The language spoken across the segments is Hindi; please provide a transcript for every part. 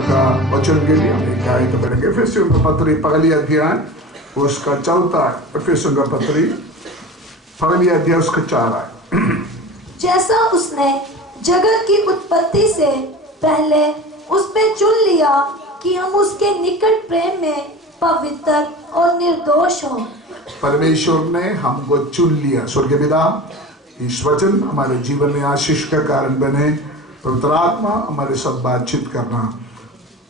ईश्वर का वचन के लिए हम एक आयत पढ़ेंगे। एफेसियों का पत्री पहली अध्याय उसका 4 एफेसियों का पत्री पहली अध्याय उसका 4। जैसा उसने जगत की उत्पत्ति से पहले उसमें चुन लिया कि हम उसके निकट प्रेम में पवित्र और निर्दोष हों। परमेश्वर ने हमको चुन लिया। स्वर्गीय पिता, इस वचन हमारे जीवन में आशीष का कारण बने। पवित्र आत्मा हमारे साथ बातचीत करना,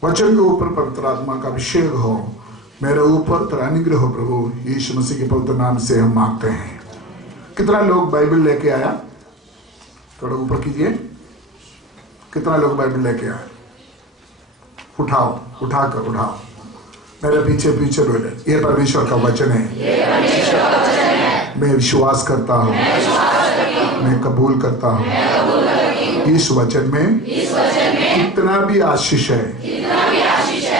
वचन के ऊपर पवित्र आत्मा का अभिषेक हो मेरे ऊपर, तेरा अनुग्रह हो प्रभु, यीशु मसीह के पवित्र नाम से हम मांगते हैं। कितना लोग बाइबल लेके आया? थोड़ा ऊपर कीजिए। कितना लोग बाइबल लेके आए? उठाओ, उठाओ। मेरे पीछे पीछे बोले, ये परमेश्वर का वचन है, मैं विश्वास करता हूँ, मैं कबूल करता हूँ। इस वचन में कितना भी आशीष है,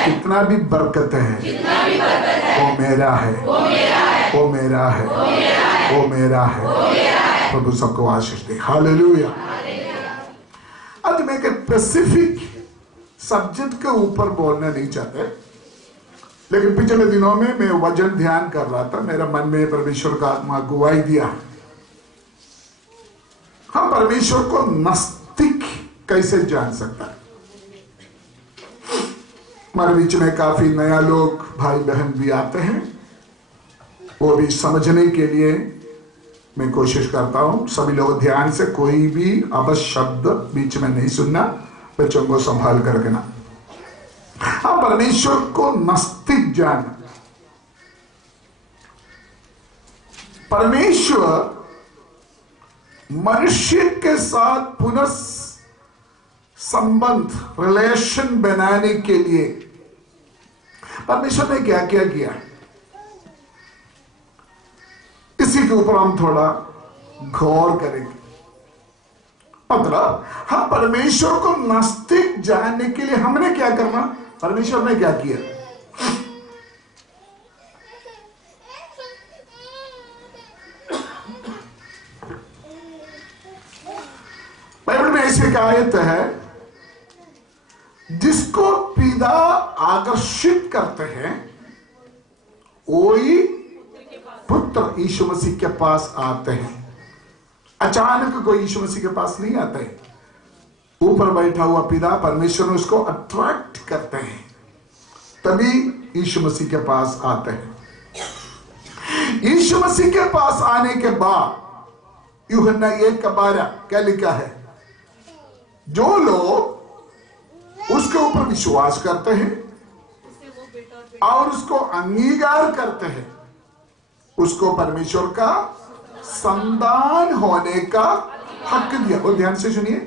कितना भी बरकत है, वो मेरा है, वो मेरा है, वो मेरा है। प्रभु सबको आशीष दे। हालेलुया। आज मैं एक स्पेसिफिक सब्जेक्ट के ऊपर बोलना नहीं चाहते, लेकिन पिछले दिनों में मैं वचन ध्यान कर रहा था, मेरा मन में परमेश्वर का आत्मा गुवाही दिया। हम परमेश्वर को नास्तिक कैसे जान सकता है? हमारे बीच में काफी नया लोग भाई बहन भी आते हैं, वो भी समझने के लिए मैं कोशिश करता हूं। सभी लोग ध्यान से, कोई भी अवश्य शब्द बीच में नहीं सुनना, बच्चों को संभाल करके ना। हम परमेश्वर को नास्तिक जानना। परमेश्वर मनुष्य के साथ पुनः संबंध, रिलेशन बनाने के लिए परमेश्वर ने क्या क्या किया, इसी के ऊपर हम थोड़ा गौर करेंगे। मतलब हम परमेश्वर को नास्तिक जानने के लिए हमने क्या करना, परमेश्वर ने क्या किया। बाइबल में ऐसी एक आयत है, जिसको पिता आकर्षित करते हैं वही पुत्र यीशु मसीह के पास आते हैं। अचानक कोई यीशु मसीह के पास नहीं आता है। ऊपर बैठा हुआ पिता परमेश्वर ने उसको अट्रैक्ट करते हैं, तभी यीशु मसीह के पास आते हैं। यीशु मसीह के पास आने के बाद यूहन्ना 1:12 क्या लिखा है? जो लोग उसके ऊपर विश्वास करते हैं और उसको अंगीकार करते हैं, उसको परमेश्वर का संतान होने का हक दिया। और ध्यान से सुनिए,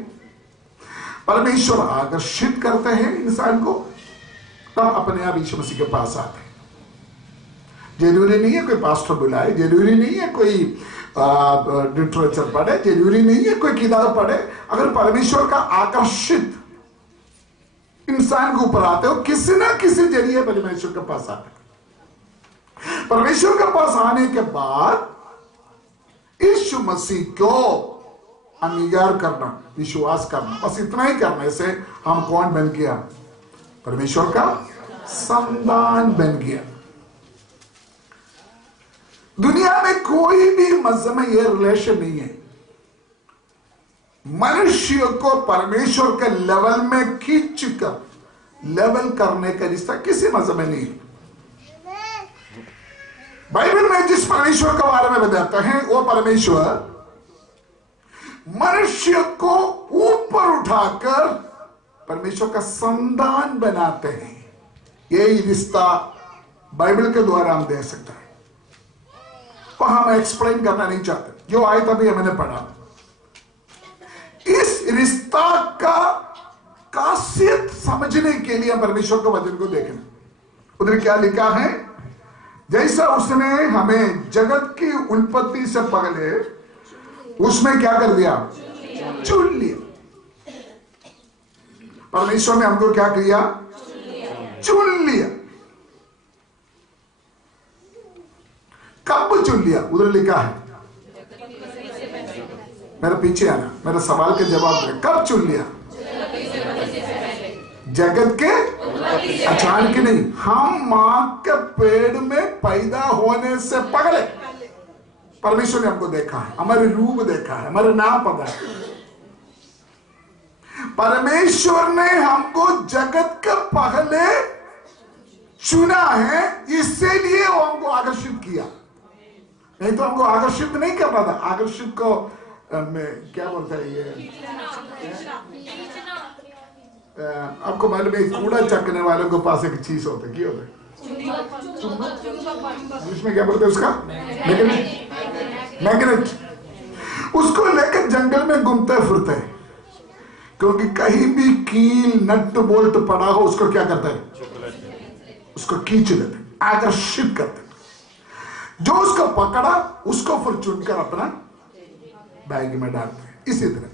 परमेश्वर आकर्षित करते हैं इंसान को, तब अपने आप यीशु मसीह के पास आते हैं। जरूरी नहीं है कोई पास्टर बुलाए, जरूरी नहीं है कोई लिटरेचर पढ़े, जरूरी नहीं है कोई किताब पढ़े। अगर परमेश्वर का आकर्षित इंसान के ऊपर आते हो, किसी ना किसी जरिए परमेश्वर के पास आते। परमेश्वर के पास आने के बाद यीशु मसीह को अंगीकार करना, विश्वास करना, बस इतना ही करने से हम कौन बन गया? परमेश्वर का संतान बन गया। दुनिया में कोई भी मजहब में यह रिलेशन नहीं है। मनुष्य को परमेश्वर के लेवल में खींच कर लेवल करने का रिश्ता किसी मजहब में नहीं है। बाइबल में जिस परमेश्वर के बारे में बताते हैं, वो परमेश्वर मनुष्य को ऊपर उठाकर परमेश्वर का संतान बनाते हैं। यही रिश्ता बाइबल के द्वारा हम देख सकते हैं। तो हम एक्सप्लेन करना नहीं चाहते, जो आयत अभी हमने पढ़ा, इस रिश्ता का खासियत समझने के लिए परमेश्वर के वचन को देखना। उधर क्या लिखा है? जैसा उसने हमें जगत की उत्पत्ति से पहले उसमें क्या कर दिया? चुन लिया। परमेश्वर ने हमको क्या किया? चुन लिया। कब चुन लिया? उधर लिखा है, मेरे पीछे आना, मेरे सवाल के जवाब दे। कब चुन लिया? जगत के अचानक नहीं, हम मां के पेड़ में पैदा होने से पहले परमेश्वर ने हमको देखा है, हमारे रूप देखा है, हमारे नाम पता है। परमेश्वर ने हमको जगत के पहले चुना है, इसीलिए वो हमको आकर्षित किया। नहीं तो हमको आकर्षित नहीं करना था। आकर्षित को क्या बोलता है ये, आपको मालूम है कूड़ा चकने वालों के पास एक चीज होता है, क्या होता है इंग्लिश में क्या बोलते हैं उसका, मैग्नेट। उसको लेकर जंगल में घूमते फिरते हैं, क्योंकि कहीं भी कील नट बोल्ट पड़ा हो उसको क्या करता है, उसको खींच लेते, आकर्षित करते। जो उसको पकड़ा उसको फिर चुनकर अपना बैग में डालते हैं। इसी तरह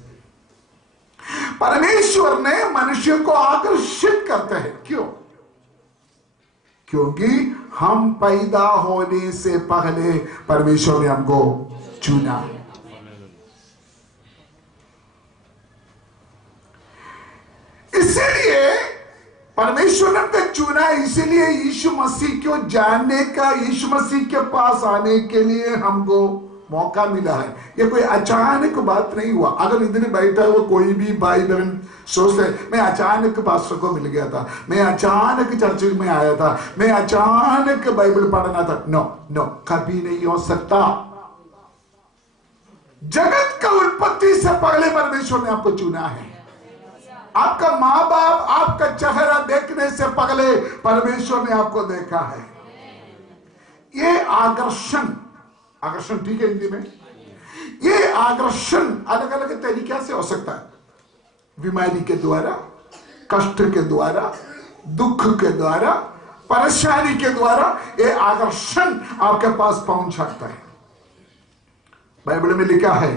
परमेश्वर ने मनुष्य को आकर्षित करते हैं। क्यों? क्योंकि हम पैदा होने से पहले परमेश्वर ने हमको चुना। इसीलिए परमेश्वर ने हमको चुना, इसीलिए यीशु मसीह को जानने का, यीशु मसीह के पास आने के लिए हमको मौका मिला है। ये कोई अचानक बात नहीं हुआ। अगर इधर बैठा हुआ कोई भी भाई बहन सोचते हैं मैं अचानक पास्टर को मिल गया था, मैं अचानक चर्च में आया था, मैं अचानक बाइबल पढ़ना था, नो नो, कभी नहीं हो सकता। जगत का उत्पत्ति से पहले परमेश्वर ने आपको चुना है। आपका माँ बाप आपका चेहरा देखने से पहले परमेश्वर ने आपको देखा है। ये आकर्षण, आकर्षण ठीक है हिंदी में, ये आकर्षण अलग अलग तरीके से हो सकता है। बीमारी के द्वारा, कष्ट के द्वारा, दुख के द्वारा, परेशानी के द्वारा ये आकर्षण आपके पास पहुंच सकता है। बाइबल में लिखा है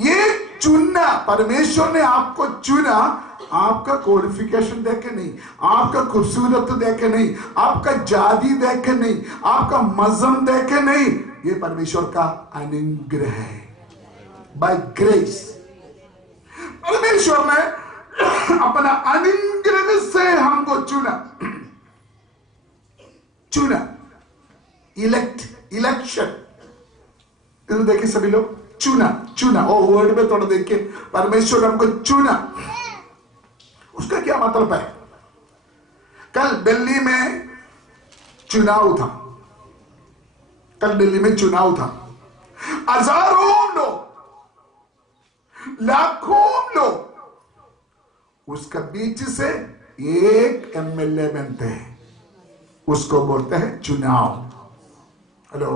ये चुनना, परमेश्वर ने आपको चुना, आपका क्वालिफिकेशन देखे नहीं, आपका खूबसूरत देखे नहीं, आपका जाति देखे नहीं, आपका मजहब देखे नहीं, ये परमेश्वर का अनुग्रह है। बाय ग्रेस परमेश्वर ने अपना अनुग्रह से हमको चुना। इलेक्शन इधर देखिए सभी लोग, चुना ओ वर्ड में थोड़ा देखिए, परमेश्वर हमको चुना। उसका क्या मतलब है? कल दिल्ली में चुनाव था, हजारों लोग, लाखों लोग, उसका बीच से एक एमएलए बनते हैं, उसको बोलते हैं चुनाव। हेलो,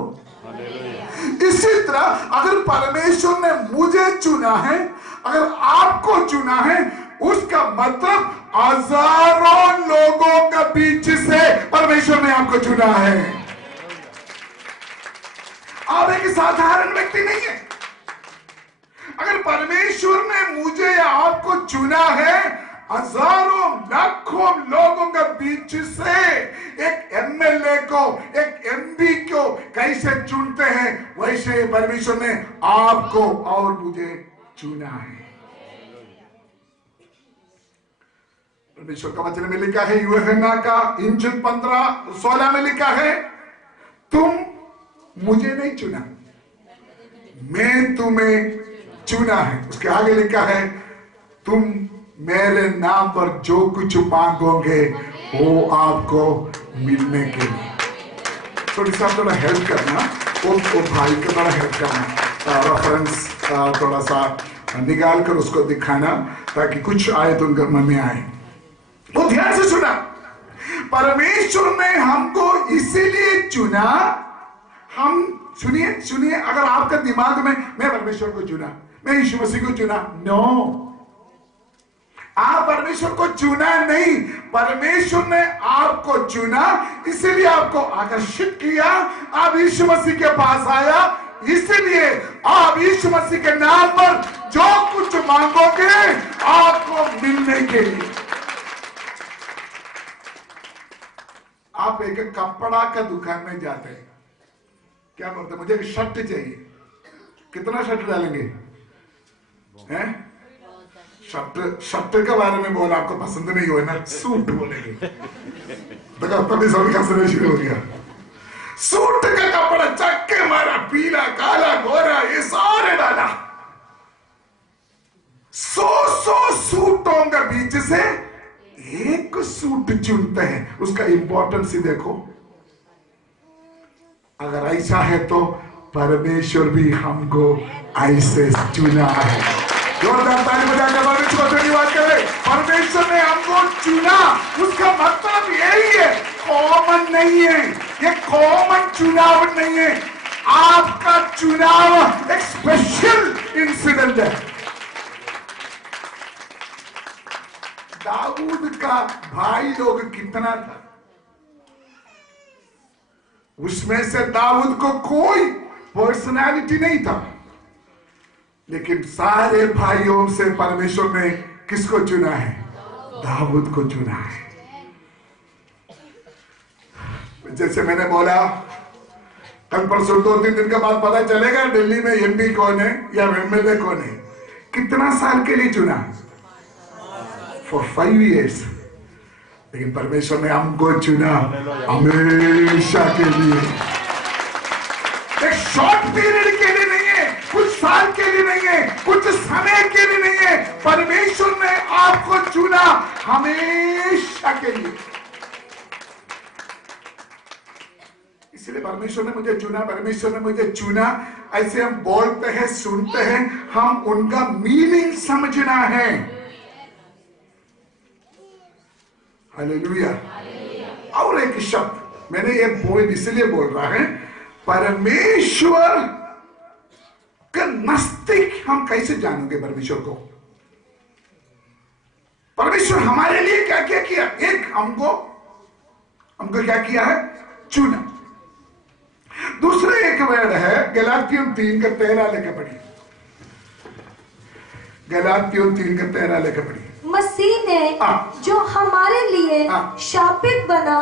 इसी तरह अगर परमेश्वर ने मुझे चुना है, अगर आपको चुना है, उसका मतलब हजारों लोगों के बीच से परमेश्वर ने आपको चुना है। आप एक साधारण व्यक्ति नहीं है। अगर परमेश्वर ने मुझे या आपको चुना है, हजारों लाखों लोगों के बीच से एक एमएलए को, एक एमपी को कैसे चुनते हैं, वैसे परमेश्वर ने आपको और मुझे चुना है। परमेश्वर का वचन में लिखा है, यूहन्ना का इंजिल 15:16 में लिखा है, तुम मुझे नहीं चुना, मैं तुम्हें चुना है। उसके आगे लिखा है, तुम मेरे नाम पर जो कुछ मांगोगे वो आपको मिलने के लिए। थोड़ा हेल्प करना, वो भाई को थोड़ा हेल्प करना, रेफरेंस थोड़ा सा निकाल कर उसको दिखाना, ताकि कुछ आए तो उनके मन में आए। वो ध्यान से सुना, परमेश्वर ने हमको इसीलिए चुना। हम सुनिए, अगर आपका दिमाग में मैं परमेश्वर को चुना, मैं यीशु मसीह को चुना, नो, आप परमेश्वर को चुना नहीं, परमेश्वर ने आपको चुना, इसीलिए आपको आकर्षित किया, आप यीशु मसीह के पास आया, इसलिए आप यीशु मसीह के नाम पर जो कुछ मांगोगे आपको मिलने के लिए। आप एक कपड़ा का दुकान में जाते हैं, क्या बोलते हैं, मुझे एक शर्ट चाहिए, कितना शर्ट डालेंगे हैं? शर्ट के बारे में बोला, आपको पसंद नहीं हुआ ना, सूट बोलेंगे तो तभी सभी हंसना शुरू हो गया। सूट का कपड़ा चक्के मारा, पीला काला गोरा ये सारे डाला। 100 सूटों के बीच से एक सूट चुनते हैं, उसका इंपॉर्टेंस ही देखो। अगर ऐसा है तो परमेश्वर भी हमको ऐसे चुना है। जोरदार ताली बजाकर परमेश्वर को धन्यवाद करें। परमेश्वर ने हमको चुना, उसका मतलब यही है, कॉमन नहीं है, ये कॉमन चुनाव नहीं है। आपका चुनाव एक स्पेशल इंसिडेंट है। दाऊद का भाई लोग कितना था, उसमें से दाऊद को कोई पर्सनालिटी नहीं था, लेकिन सारे भाइयों से परमेश्वर ने किसको चुना है? दाऊद को चुना है। जैसे मैंने बोला, कल परसों 2-3 दिन के बाद पता चलेगा दिल्ली में एमपी कौन है या एमएलए कौन है। कितना साल के लिए चुना? For 5 years। लेकिन परमेश्वर ने हमको चुना हमेशा के लिए, एक शॉर्ट पीरियड के लिए नहीं है, कुछ साल के लिए नहीं है, कुछ समय के लिए नहीं है। परमेश्वर ने आपको चुना हमेशा के लिए। इसलिए परमेश्वर ने मुझे चुना, परमेश्वर ने मुझे चुना, ऐसे हम बोलते हैं, सुनते हैं, हम उनका मीनिंग समझना है। हालेलुया। और एक शब्द मैंने ये पॉइंट इसलिए बोल रहा है, परमेश्वर का नजदीक हम कैसे जानेंगे परमेश्वर को? परमेश्वर हमारे लिए क्या क्या किया? एक हमको क्या किया है? चुना। दूसरा एक वर्ड है गलातियों 3:13 लेकर पढ़िए। गलातियों 3:13 लेकर पढ़िए। मसीह ने जो हमारे लिए शापित बना,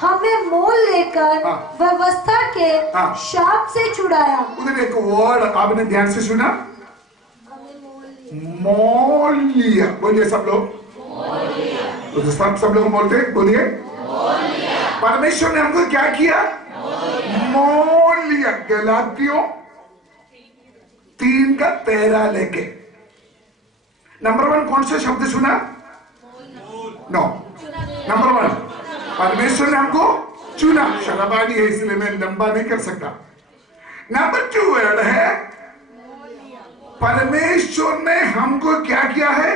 हमें मोल लेकर व्यवस्था के शाप से छुड़ाया। उधर एक वर्ड आपने ध्यान से सुना, मोल लिया। बोलिए सब लोग, सब लोग बोलते, बोलिए। परमेश्वर ने हमको क्या किया? मोल लिया। गलातियों 3:13 लेके नंबर 1 कौन सा शब्द सुना? नो, नंबर 1 परमेश्वर ने हमको चुना। शराबानी है इसलिए मैं लंबा नहीं कर सकता। नंबर 2 वर्ड है परमेश्वर ने हमको क्या किया है?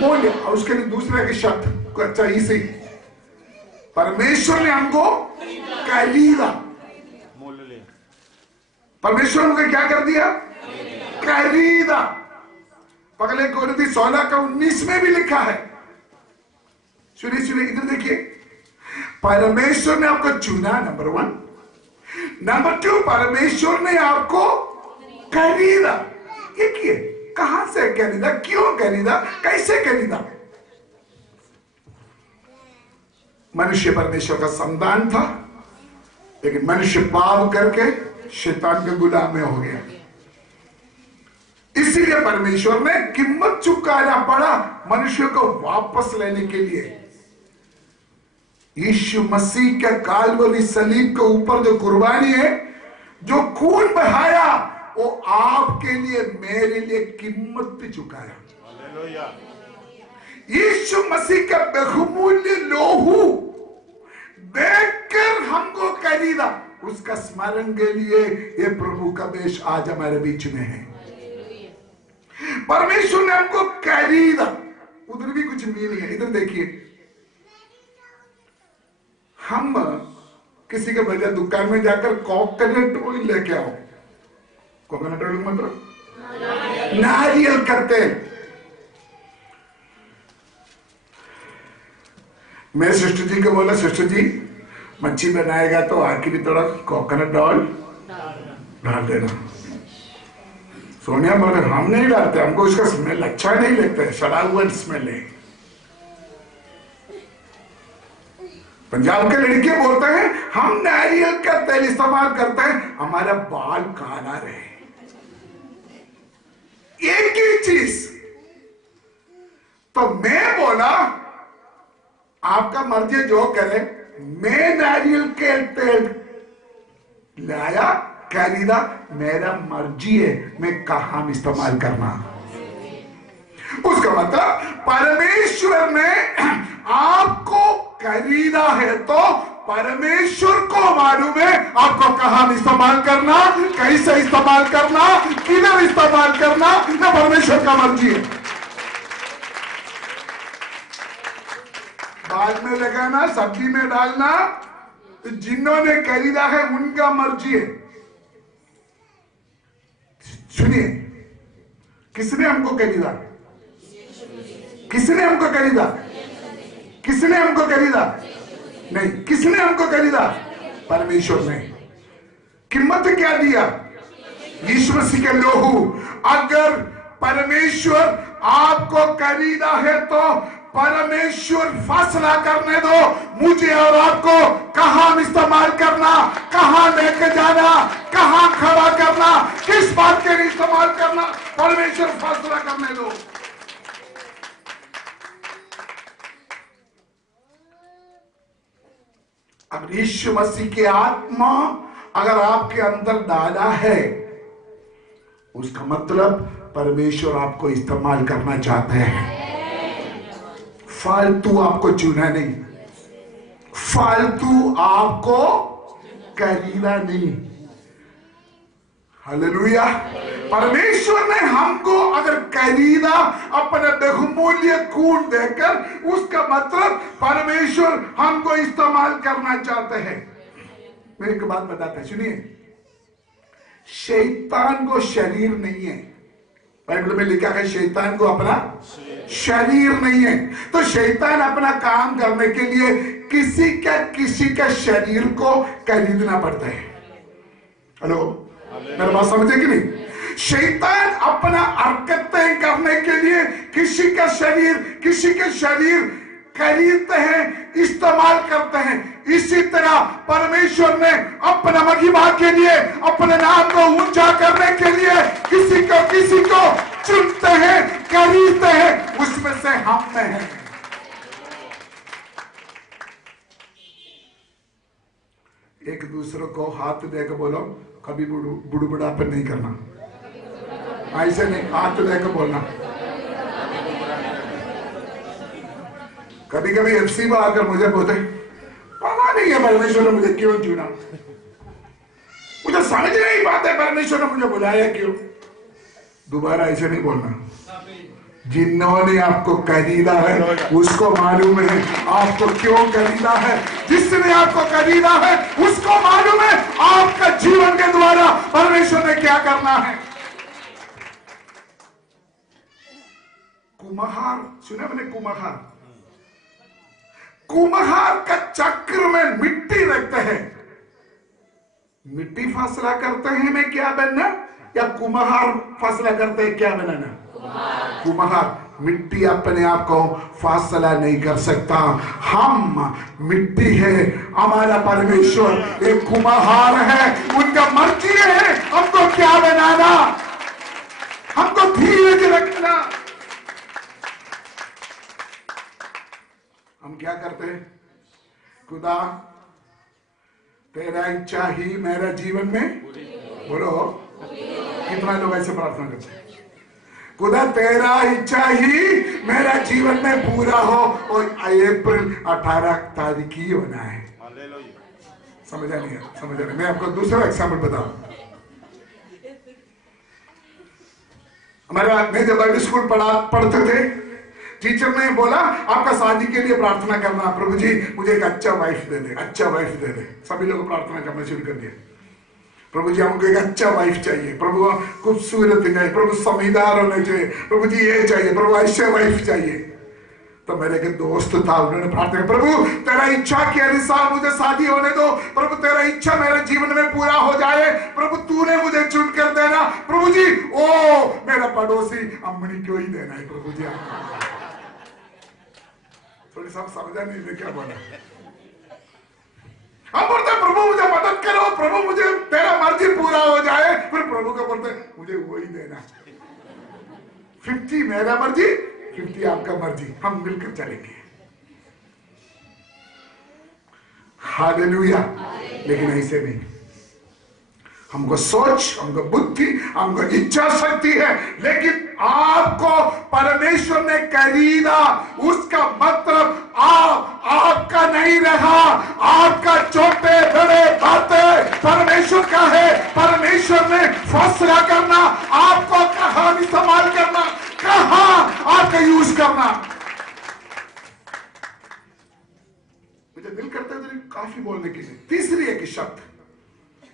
मोल लिया। और उसके लिए दूसरे के शब्द को अच्छा इसी, परमेश्वर ने हमको खरीदा। परमेश्वर ने क्या कर दिया? खरीदा। पगले कोरिन्थी 16:19 में भी लिखा है। सुनिए इधर देखिए, परमेश्वर ने आपको चुना, नंबर 1। नंबर 2 परमेश्वर ने आपको खरीदा। ये किए, कहां से खरीदा, क्यों खरीदा, कैसे खरीदा? मनुष्य परमेश्वर का संतान था, लेकिन मनुष्य पाप करके शैतान के गुलाम में हो गया। इसीलिए परमेश्वर ने कीमत चुकाना पड़ा मनुष्य को वापस लेने के लिए। यीशु मसीह के कालवरी सलीब के ऊपर जो कुर्बानी है, जो खून बहाया, वो आपके लिए, मेरे लिए कीमत भी चुकाया। यीशु मसीह का बहुमूल्य लोहू देखकर हमको खरीदा। उसका स्मरण के लिए ये प्रभु का वेश आज हमारे बीच में है। परमेश्वर ने हमको खरीदा। उधर भी कुछ मीनिंग है, इधर देखिए। हम किसी के बजाय दुकान में जाकर कोकोनट ऑयल लेके आओ। कोकोनट ऑयल मतलब नारियल का तेल। मैं सिस्टर जी को बोला, सिस्टर जी मच्छी बनाएगा तो आखिर भी थोड़ा कोकोनट ऑयल डाल देना। सोनिया बोले हम नहीं डालते, हमको उसका स्मेल अच्छा नहीं लगता है, सड़ा हुआ स्मेल है। पंजाब के लड़के बोलते हैं हम नारियल का तेल इस्तेमाल करते हैं, हमारा बाल काला रहे। एक ही चीज, तो मैं बोला आपका मर्जी जो करे, मैं नारियल के तेल लाया खरीदा, मेरा मर्जी है मैं कहां इस्तेमाल करना। उसका मतलब परमेश्वर ने आपको खरीदा है तो परमेश्वर को मालूम है आपको कहां इस्तेमाल करना, कैसे इस्तेमाल करना, किधर इस्तेमाल करना, ना परमेश्वर का मर्जी है। बाद में लगाना, सब्जी में डालना, तो जिन्होंने खरीदा है उनका मर्जी है। सुनिए, किसने हमको खरीदा? किसने हमको खरीदा? किसने हमको खरीदा? नहीं, किसने हमको खरीदा? परमेश्वर ने। कीमत क्या दिया? यीशु मसीह के लोहू। अगर परमेश्वर आपको खरीदा है तो परमेश्वर फैसला करने दो मुझे और आपको कहां इस्तेमाल करना, कहां लेके जाना, कहां खड़ा करना, किस बात के लिए इस्तेमाल करना, परमेश्वर फैसला करने दो। अब यीशु मसीह की आत्मा अगर आपके अंदर डाला है, उसका मतलब परमेश्वर आपको इस्तेमाल करना चाहते हैं। फालतू आपको चुना नहीं, फालतू आपको खरीदा नहीं। हालेलुया। परमेश्वर ने हमको अगर खरीदा अपने बहुमूल्य खून देकर, उसका मतलब परमेश्वर हमको इस्तेमाल करना चाहते हैं। मैं एक बात बताता हूं, सुनिए, शैतान को शरीर नहीं है। बाइबल में लिखा है शैतान को अपना शरीर नहीं है। तो शैतान अपना काम करने के लिए किसी का शरीर को खरीदना पड़ता है। हेलो, मेरा बात समझे कि नहीं? शैतान अपना हरकतें करने के लिए किसी के शरीर खरीदते हैं, इस्तेमाल करते हैं। इसी तरह परमेश्वर ने अपना महिमा के लिए, अपने नाम को ऊंचा करने के लिए किसी को चुनते हैं, खरीदते हैं, उसमें से हम में हैं। एक दूसरे को हाथ देकर बोलो, कभी बुढ़ापन नहीं करना, ऐसे नहीं, हाथ देकर बोलना। कभी कभी एफसी में आकर मुझे बोलते, पता नहीं है परमेश्वर ने मुझे क्यों चुना, मुझे समझ नहीं पाते परमेश्वर ने मुझे बुलाया क्यों। दोबारा ऐसे नहीं बोलना। जिन्होंने आपको खरीदा है उसको मालूम है आपको क्यों खरीदा है। जिसने आपको खरीदा है उसको मालूम है आपका जीवन के द्वारा परमेश्वर ने क्या करना है। कुम्हार, सुना मैंने? कुम्हार का चक्र में मिट्टी रखते हैं। मिट्टी फैसला करते हैं मैं क्या बनना, या कुम्हार फैसला करते हैं क्या बनाना? कुम्हार। मिट्टी अपने आप को फैसला नहीं कर सकता। हम मिट्टी है, हमारा परमेश्वर एक कुम्हार है, उनका मर्जी है हमको क्या बनाना, हमको धीरज रखना। हम क्या करते हैं? खुदा तेरा इच्छा ही मेरा जीवन में, बोलो कितना लोग ऐसे प्रार्थना करते हैं? खुदा तेरा इच्छा ही मेरा जीवन में पूरा हो, और अप्रैल 18 तारीख ही होना है। समझा नहीं? मैं आपको दूसरा एग्जाम्पल बताऊं। मैं जब बाइबल स्कूल पढ़ते थे, टीचर ने बोला आपका शादी के लिए प्रार्थना करना, प्रभु जी मुझे एक अच्छा वाइफ दे दे, अच्छा वाइफ दे दे। सभी लोग प्रार्थना करना शुरू कर दिया, प्रभु जी हमको एक अच्छा वाइफ चाहिए, प्रभु खूबसूरत चाहिए, प्रभु समझदार होने चाहिए, प्रभु जी ये चाहिए, प्रभु ऐसे वाइफ चाहिए। तो मेरे एक दोस्त था, उन्होंने प्रार्थना, प्रभु तेरा इच्छा के अनुसार मुझे शादी होने दो, प्रभु तेरा इच्छा मेरे जीवन में पूरा हो जाए, प्रभु तूने मुझे चुन कर देना, प्रभु जी ओ मेरा पड़ोसी अम्मनी क्यों ही देना है, प्रभु जी। थोड़ी सब समझा नहीं मैं क्या बोला। हम बोलते प्रभु मुझे मदद करो, प्रभु मुझे तेरा मर्जी पूरा हो जाए, फिर प्रभु को बोलते मुझे वही देना, 50 मेरा मर्जी 50 आपका मर्जी, हम मिलकर चलेंगे। हालेलुया। लेकिन ऐसे नहीं, हमको सोच, हमको बुद्धि, हमको इच्छा शक्ति है, लेकिन आपको परमेश्वर ने खरीदा, उसका मतलब आपका नहीं रहा। आपका छोटे बड़े बातें परमेश्वर का है। परमेश्वर ने फैसला करना आपको कहां इस्तेमाल करना, कहां आपका यूज करना। मुझे दिल करता है काफी बोलने के लिए। तीसरी एक शब्द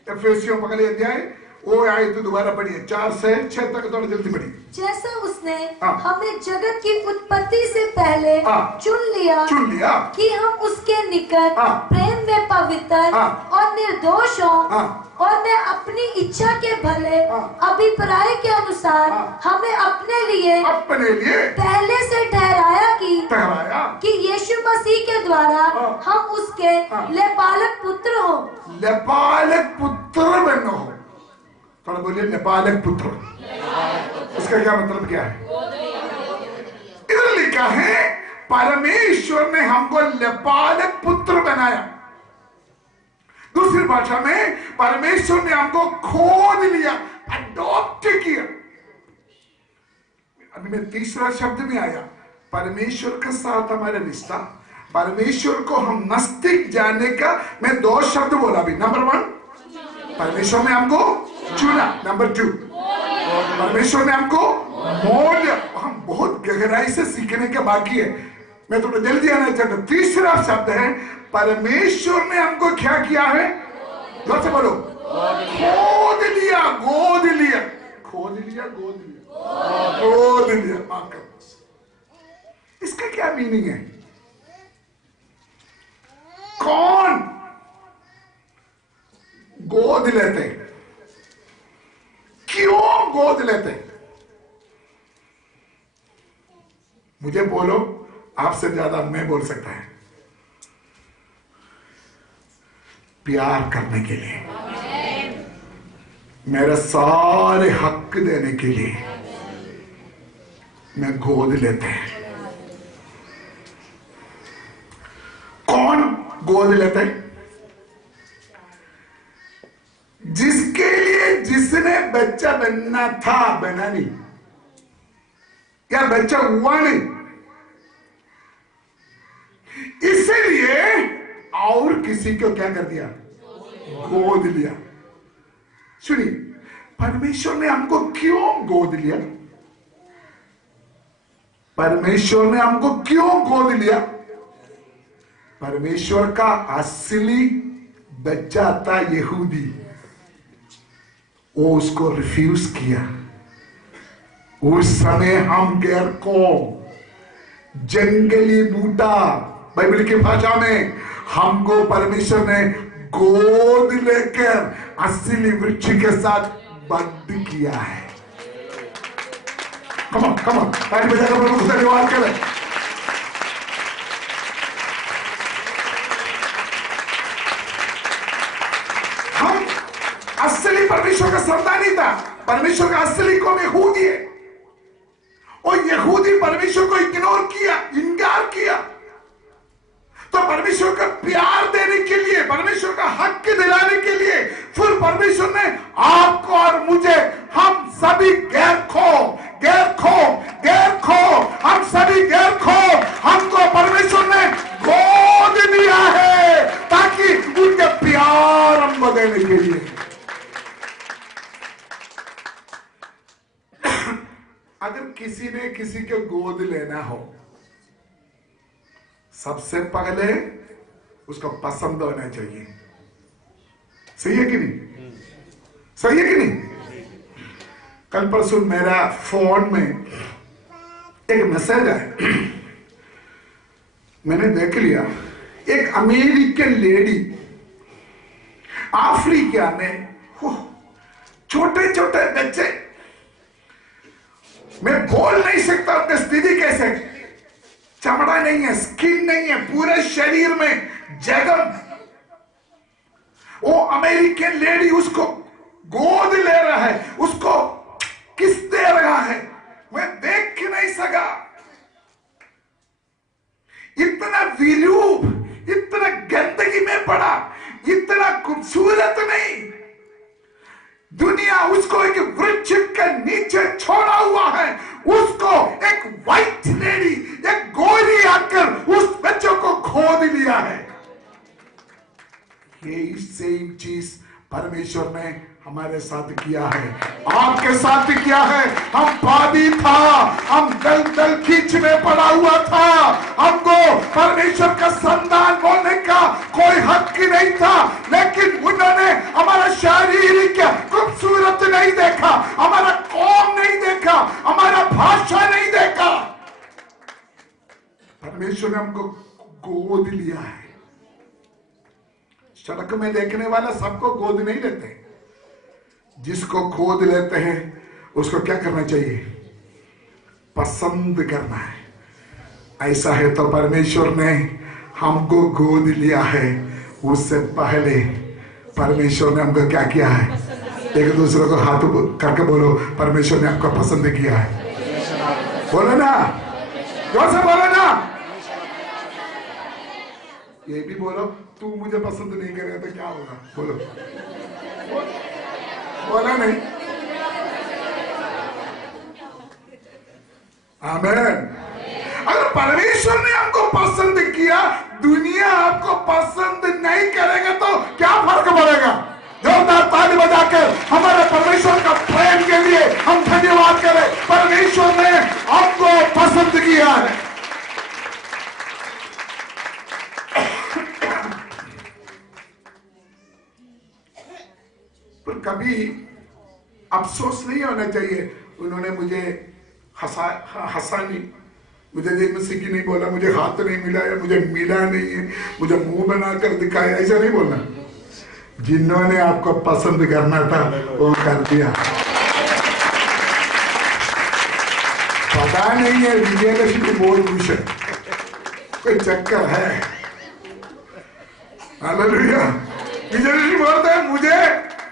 एफेसियों पकड़े अध्याय, वो आए तो दोबारा पढ़िए 4 से 6 तक, थोड़ा जल्दी पढ़िए। जैसा उसने हमें जगत की उत्पत्ति से पहले चुन लिया कि हम उसके निकट प्रेम में पवित्र और निर्दोष हों, और मैं अपनी इच्छा के भले अभिप्राय के अनुसार हमें अपने लिए पहले से ठहराया कि यीशु मसीह के द्वारा हम उसके लेपालक पुत्र हो। लेपालक पुत्र बनो। थोड़ा बोलिए, लेपालक पुत्र। उसका क्या मतलब क्या है? इधर लिखा है परमेश्वर ने हमको लेपालक पुत्र बनाया। दूसरी भाषा में परमेश्वर ने हमको खोद लिया, अडॉप्ट किया। अभी मैं तीसरा शब्द में आया, परमेश्वर के साथ हमारा रिश्ता, परमेश्वर को हम नजदीक जाने का। मैं 2 शब्द बोला अभी। नंबर 1, परमेश्वर ने हमको चुना। नंबर 2, परमेश्वर ने हमको मोल दिया। हम बहुत गहराई से सीखने के बाकी है, मैं थोड़ा जल्दी आना चाहता हूं। तीसरा शब्द है परमेश्वर ने हमको क्या किया है? जोर से बोलो, खोद लिया, गोद लिया। खोद लिया, गोद लिया, गोद लिया। इसका क्या मीनिंग है? कौन गोद लेते, क्यों गोद लेते? मुझे बोलो, आपसे ज्यादा मैं बोल सकता है। प्यार करने के लिए, मेरे सारे हक देने के लिए मैं गोद लेते हैं। कौन गोद लेते हैं? जिसके लिए जिसने बच्चा बनना था, बना नहीं, या बच्चा हुआ नहीं, इसलिए और किसी को क्या कर दिया? गोद लिया। सुनिए, परमेश्वर ने हमको क्यों गोद लिया? परमेश्वर ने हमको क्यों गोद लिया? परमेश्वर का असली बच्चा था यहूदी, वो उसको रिफ्यूज किया। उस समय हम गैर कौम, जंगली बूटा, बाइबल की भाषा में हमको परमेश्वर ने गोद लेकर असली वृक्ष के साथ बंद किया है। कम ऑन ताली बजाकर प्रभु को धन्यवाद करें। हम असली परमेश्वर का संतान था। परमेश्वर का असली कौम यहूदी है, और यहूदी परमेश्वर को इग्नोर किया, इनकार किया। तो परमेश्वर का प्यार देने के लिए, परमेश्वर का हक दिलाने के लिए, फिर परमेश्वर ने आपको और मुझे, हम सभी गैर खो, हम सभी गैर खो, हमको परमेश्वर ने गोद लिया है, ताकि उनके प्यार हमको देने के लिए। अगर किसी ने किसी को गोद लेना हो, सबसे पहले उसको पसंद होना चाहिए। सही है कि नहीं? सही है कि नहीं? कल परसों मेरा फोन में एक मैसेज आया, मैंने देख लिया। एक अमेरिकन लेडी अफ्रीका में, छोटे छोटे बच्चे, मैं बोल नहीं सकता उनकी स्थिति कैसे, चमड़ा नहीं है, स्किन नहीं है, पूरे शरीर में जगह। वो अमेरिकन लेडी उसको गोद ले रहा है, उसको किस दे रहा है, मैं देख नहीं सका। उसको एक वृक्ष के नीचे छोड़ा हुआ है, उसको एक व्हाइट लेडी, एक गोरी आकर उस बच्चों को खोद लिया है। ये सेम चीज परमेश्वर ने हमारे साथ किया है, आपके साथ किया है। हम पापी था, हम दलदल कीच में पड़ा हुआ था, हमको परमेश्वर का संतान बोलने का कोई हक ही नहीं था, लेकिन उन्होंने हमारा शारीरिक खूबसूरत नहीं देखा, हमारा कौम नहीं देखा, हमारा भाषा नहीं देखा। परमेश्वर ने हमको गोद लिया है। सड़क में देखने वाला सबको गोद नहीं लेते, जिसको गोद लेते हैं उसको क्या करना चाहिए? पसंद करना है। ऐसा है तो परमेश्वर ने हमको गोद लिया है, उससे पहले परमेश्वर ने हमको क्या किया है? एक दूसरे को हाथ करके बोलो, परमेश्वर ने आपको पसंद किया है। बोलो ना, जोर से बोलो ना। ये भी बोलो, तू मुझे पसंद नहीं करेगा तो क्या होगा? बोलो, बोला नहीं? आमीन। अगर परमेश्वर ने हमको पसंद किया, दुनिया आपको पसंद नहीं करेगा तो क्या फर्क पड़ेगा? जोरदार ताली बजाकर हमारे परमेश्वर का प्रेम के लिए हम धन्यवाद करें। परमेश्वर ने हमको पसंद किया है। पर कभी अफसोस नहीं होना चाहिए, उन्होंने मुझे हंसा नहीं, मुझे जय मसीह की नहीं बोला, मुझे हाथ नहीं मिला या मुझे मिला नहीं है, मुझे मुंह बनाकर दिखाया, ऐसा नहीं बोलना। जिन्होंने आपको पसंद करना था वो कर दिया। पता नहीं है विजयलक्ष्मी बहुत खुश है, कोई चक्कर है। हालेलुया। विजयलक्ष्मी बोलता है मुझे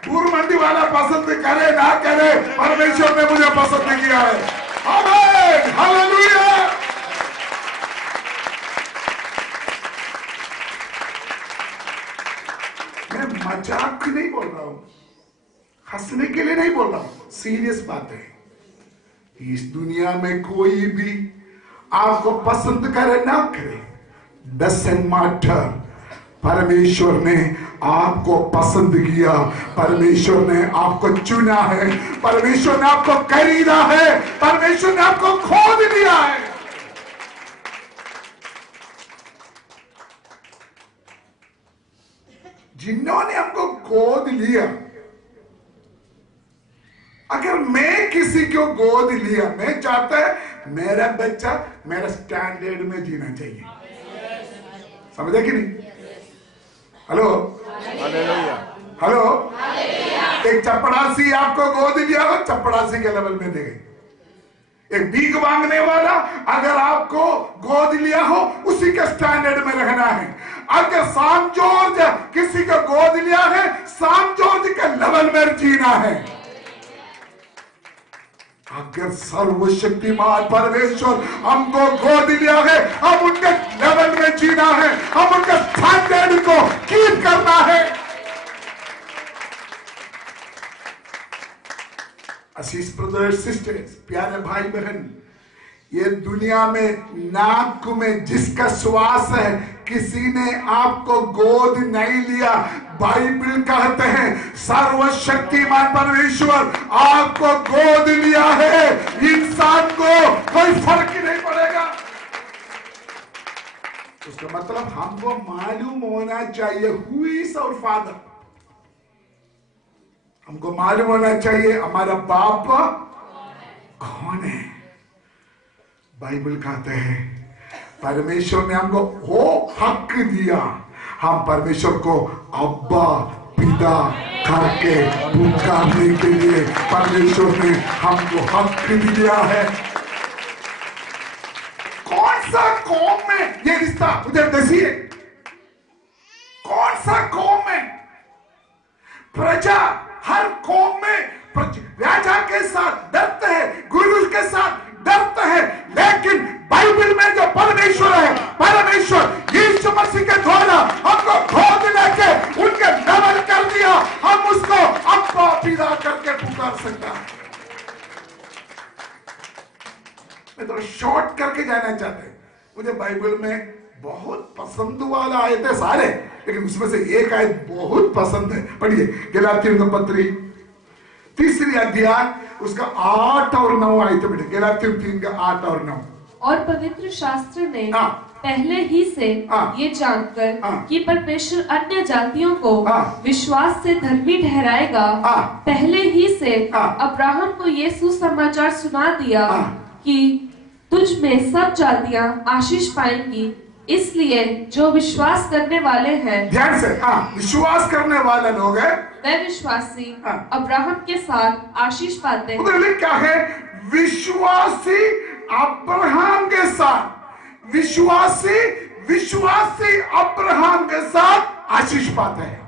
पूर्व मंडी वाला पसंद करे ना करे, परमेश्वर ने मुझे पसंद किया है। आमीन, हालेलुया। मैं मजाक नहीं बोल रहा हूं, हंसने के लिए नहीं बोल रहा हूं, सीरियस बात है। इस दुनिया में कोई भी आपको पसंद करे ना करे, डजंट मैटर, परमेश्वर ने आपको पसंद किया, परमेश्वर ने आपको चुना है, परमेश्वर ने आपको खरीदा है, परमेश्वर ने आपको खोद लिया है। जिन्होंने हमको गोद लिया, अगर मैं किसी को गोद लिया, मैं चाहता है मेरा बच्चा मेरा स्टैंडर्ड में जीना चाहिए। समझे कि नहीं? Hello, hello. एक चपड़ासी आपको गोद लिया हो, चपड़ासी के लेवल में दे गई। एक भीख मांगने वाला अगर आपको गोद लिया हो, उसी के स्टैंडर्ड में रहना है। अगर सैम जॉर्ज किसी को गोद लिया है, सैम जॉर्ज के लेवल में जीना है। अगर सर्वशक्तिमान परमेश्वर हमको गोद लिया है, हम उनके लेवल में जीना है, हम उनके स्टैंडर्ड को कीप करना है। आशीष ब्रदर्स सिस्टर्स, प्यारे भाई बहन, ये दुनिया में नाक में जिसका श्वास है, किसी ने आपको गोद नहीं लिया। बाइबल कहते हैं सर्वशक्तिमान परमेश्वर आपको गोद लिया है। इंसान को कोई फर्क ही नहीं पड़ेगा। उसका मतलब हमको मालूम होना चाहिए हु इज आवर फादर। हमको मालूम होना चाहिए हमारा बाप कौन है। बाइबल कहते हैं परमेश्वर ने हमको वो हक दिया, हम परमेश्वर को अब्बा पिता करके पुकारने के लिए परमेश्वर ने हमको हक दिया है। कौन सा कौम में ये रिश्ता उधर दसिए, कौन सा कौम में प्रजा, हर कौम में राजा के साथ डरते हैं, गुरु के साथ डरते हैं, लेकिन बाइबल में जो परमेश्वर है, परमेश्वर यीशु मसीह के द्वारा हमको गोद लेके उनके लेवल कर दिया, हम उसको अब्बा पिता करके पुकार सकते। सकता। मैं थोड़ा शॉर्ट करके जाना चाहते। मुझे बाइबल में बहुत पसंद वाला आयत है सारे, लेकिन उसमें से एक आयत बहुत पसंद है। पढ़िए गलातियों का पत्री 3 अध्याय उसका 8 और 9 आयत में। गलातियों 3 का 8 और 9। और पवित्र शास्त्र ने पहले ही से ये जानकर कि परमेश्वर अन्य जातियों को विश्वास से धर्मी ठहराएगा, पहले ही से अब्राहम को ये सुसमाचार सुना दिया कि तुझ में सब जातियां आशीष पाएंगी। इसलिए जो विश्वास करने वाले हैं, ध्यान से, विश्वास करने वाले लोग हैं, वे विश्वासी अब्राहम के साथ आशीष पाते हैं। उधर लिखा है विश्वासी अब्राहम के साथ, विश्वासी अब्राहम के साथ आशीष पाते हैं।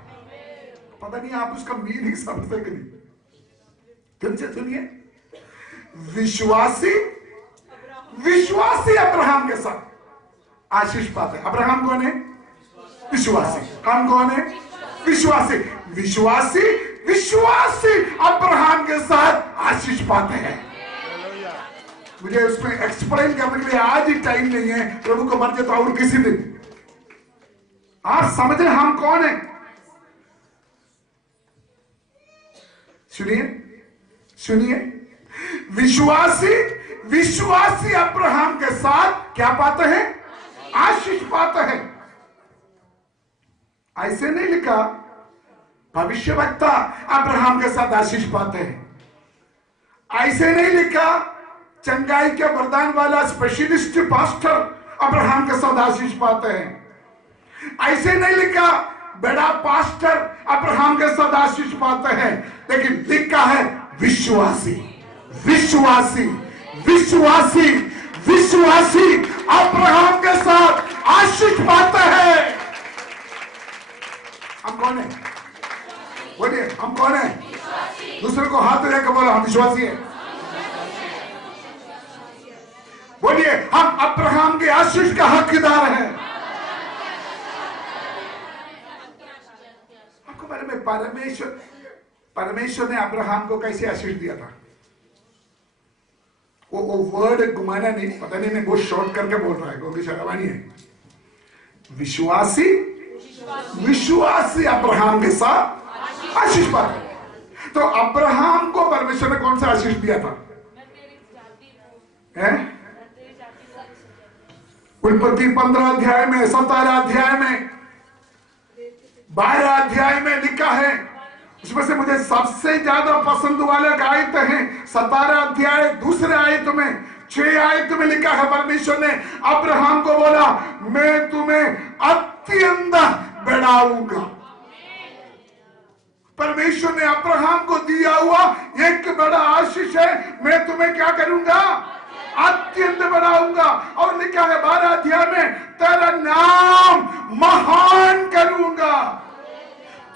पता नहीं आप उसका मीनिंग समझते कि नहीं? सुनिए, विश्वासी अब्राहम के साथ आशीष पाते हैं। अब्राहम कौन है? विश्वासी। हम कौन है? विश्वासी अब्राहम के साथ आशीष पाते हैं। मुझे उसमें एक्सप्लेन करने के लिए आज ही टाइम नहीं है, प्रभु को मर्जी तो और किसी दिन। आप समझे हम कौन है? सुनिए, विश्वासी अब्राहम के साथ क्या पाते हैं? आशीष पाते हैं। ऐसे नहीं लिखा भविष्यवक्ता अब्राहम के साथ आशीष पाते हैं। ऐसे नहीं लिखा चंगाई के वरदान वाला स्पेशलिस्ट पास्टर अब्राहम के साथ आशीष पाते हैं। ऐसे नहीं लिखा बड़ा पास्टर अब्राहम के साथ आशीष पाते हैं, लेकिन लिखा है विश्वासी अब्राहम के साथ आशीष पाते हैं। हम कौन है? बोलिए, हम कौन है? दूसरे को हाथ देकर बोलो, हम विश्वासी हैं। बोलिए, हम अब्राहम के आशीष का हकदार हैं। आपको मालूम है परमेश्वर ने अब्राहम को कैसे आशीष दिया था? वो वर्ड घुमाना नहीं, पता नहीं, मैं बहुत शॉर्ट करके बोल रहा है क्योंकि शर्मानी है। विश्वासी अब्राहम के साथ आशीष पाते। तो अब्राहम को परमेश्वर ने कौन सा आशीष दिया था? उत्पत्ति 15 अध्याय में, 17 अध्याय में, 12 अध्याय में लिखा है। उसमें से मुझे सबसे ज्यादा पसंद वाले आयत है 17 अध्याय 2 आयत में, 6 आयत में लिखा है परमेश्वर ने अब्राहम को बोला, मैं तुम्हें अत्यंत बढ़ाऊंगा। परमेश्वर ने अब्राहम को दिया हुआ एक बड़ा आशीष है, मैं तुम्हें क्या करूंगा? अत्यंत बढ़ाऊंगा। और लिखा है 12 अध्याय में, तेरा नाम महान करूंगा।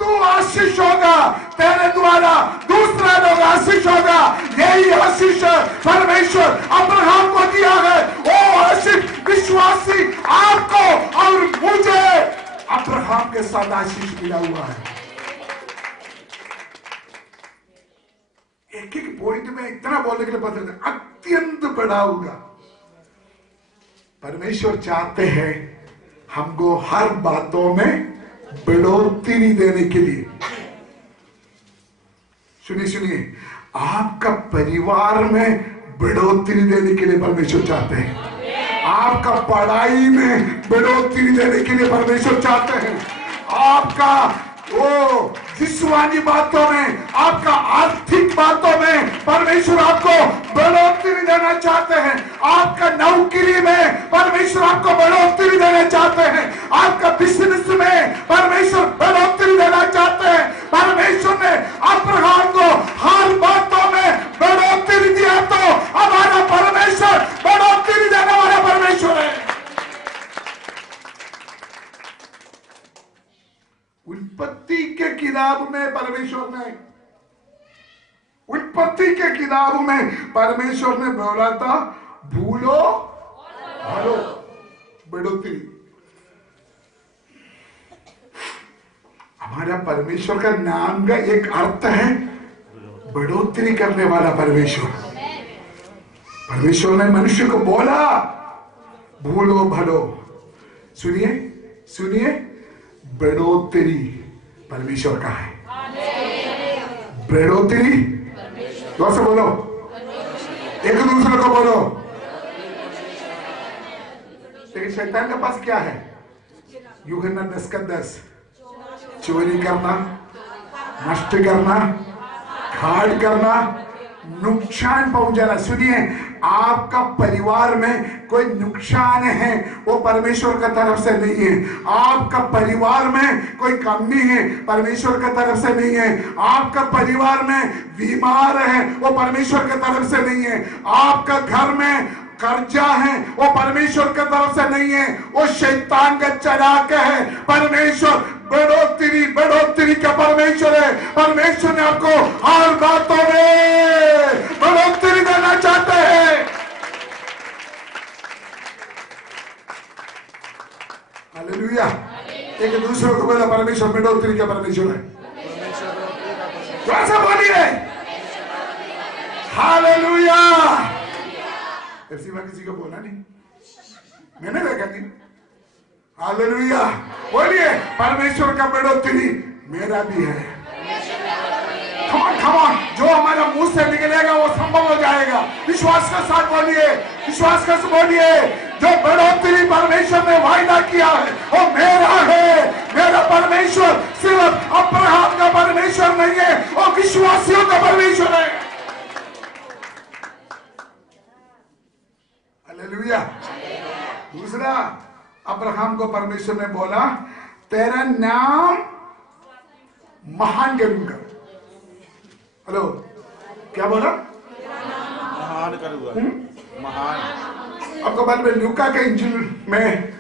तू आशीष होगा, तेरे द्वारा दूसरा लोग आशीष होगा। यही आशीष परमेश्वर अब्राहम को दिया है। वो आशीष विश्वासी आपको और मुझे अब्राहम के साथ आशीष मिला हुआ है। एक एक पॉइंट में इतना बोलने के लिए बदलते, अत्यंत बढ़ाऊंगा। परमेश्वर चाहते हैं हमको हर बातों में बढ़ोतरी देने के लिए। सुनिए, आपका परिवार में बढ़ोतरी देने के लिए परमेश्वर चाहते हैं। आपका पढ़ाई में बढ़ोतरी देने के लिए परमेश्वर चाहते हैं। आपका वो जिस्मानी बातों में, आपका आर्थिक बातों में परमेश्वर आपको बढ़ोतरी देना चाहते हैं। आपका नौकरी में परमेश्वर आपको बढ़ोतरी देना चाहते हैं। आपका बिजनेस में परमेश्वर बढ़ोतरी देना चाहते हैं। परमेश्वर ने अब्राहम को हर बातों में बढ़ोतरी दिया, तो हमारा परमेश्वर बढ़ोतरी देने वाला परमेश्वर है। उत्पत्ति के किताब में परमेश्वर ने बोला था, भूलो भलो बढ़ोतरी। हमारा परमेश्वर का नाम का एक अर्थ है बढ़ोतरी करने वाला परमेश्वर। परमेश्वर ने मनुष्य को बोला, भूलो भलो। सुनिए सुनिए, बढ़ोतरी परमेश्वर का है। बढ़ोतरी जोर से बोलो, एक दूसरे को बोलो। लेकिन शैतान के पास क्या है? यूहन्ना 10:10, चोरी करना, नष्ट करना, घाट करना, नुकसान पहुंचाना। सुनिए, आपका परिवार में कोई नुकसान है वो परमेश्वर की तरफ से नहीं है। आपका परिवार में कोई कमी है परमेश्वर की तरफ से नहीं है। आपका परिवार में बीमार है वो परमेश्वर की तरफ से नहीं है। आपका घर में कर्जा है वो परमेश्वर की तरफ से नहीं है, वो शैतान का चराक है। परमेश्वर बढ़ोतरी बढ़ोतरी का परमेश्वर है। परमेश्वर ने आपको हर बातों में बढ़ोतरी देना चाहते हैं। हालेलुया। एक दूसरे को बोला, परमेश्वर बढ़ोतरी का परमेश्वर है। कैसा बोलिए हालेलुया। ऐसी बात किसी को बोला नहीं, मैंने देखा नहीं। हालेलुया। बोलिए, परमेश्वर का बढ़ोतरी मेरा भी है। come on, जो हमारा मुंह से निकलेगा वो संभव हो जाएगा। विश्वास के साथ बोलिए, विश्वास के साथ बोलिए, जो बढ़ोतरी परमेश्वर ने वायदा किया है वो मेरा है। मेरा परमेश्वर सिर्फ अब्राहम का परमेश्वर नहीं है, वो विश्वासियों का परमेश्वर है। हालेलुया। दूसरा, अब्राहम को परमेश्वर ने बोला, तेरा नाम महान करूंगा। हेलो, क्या बोला? महान करूंगा। महान। आपको बाद में लूका के इंजिल में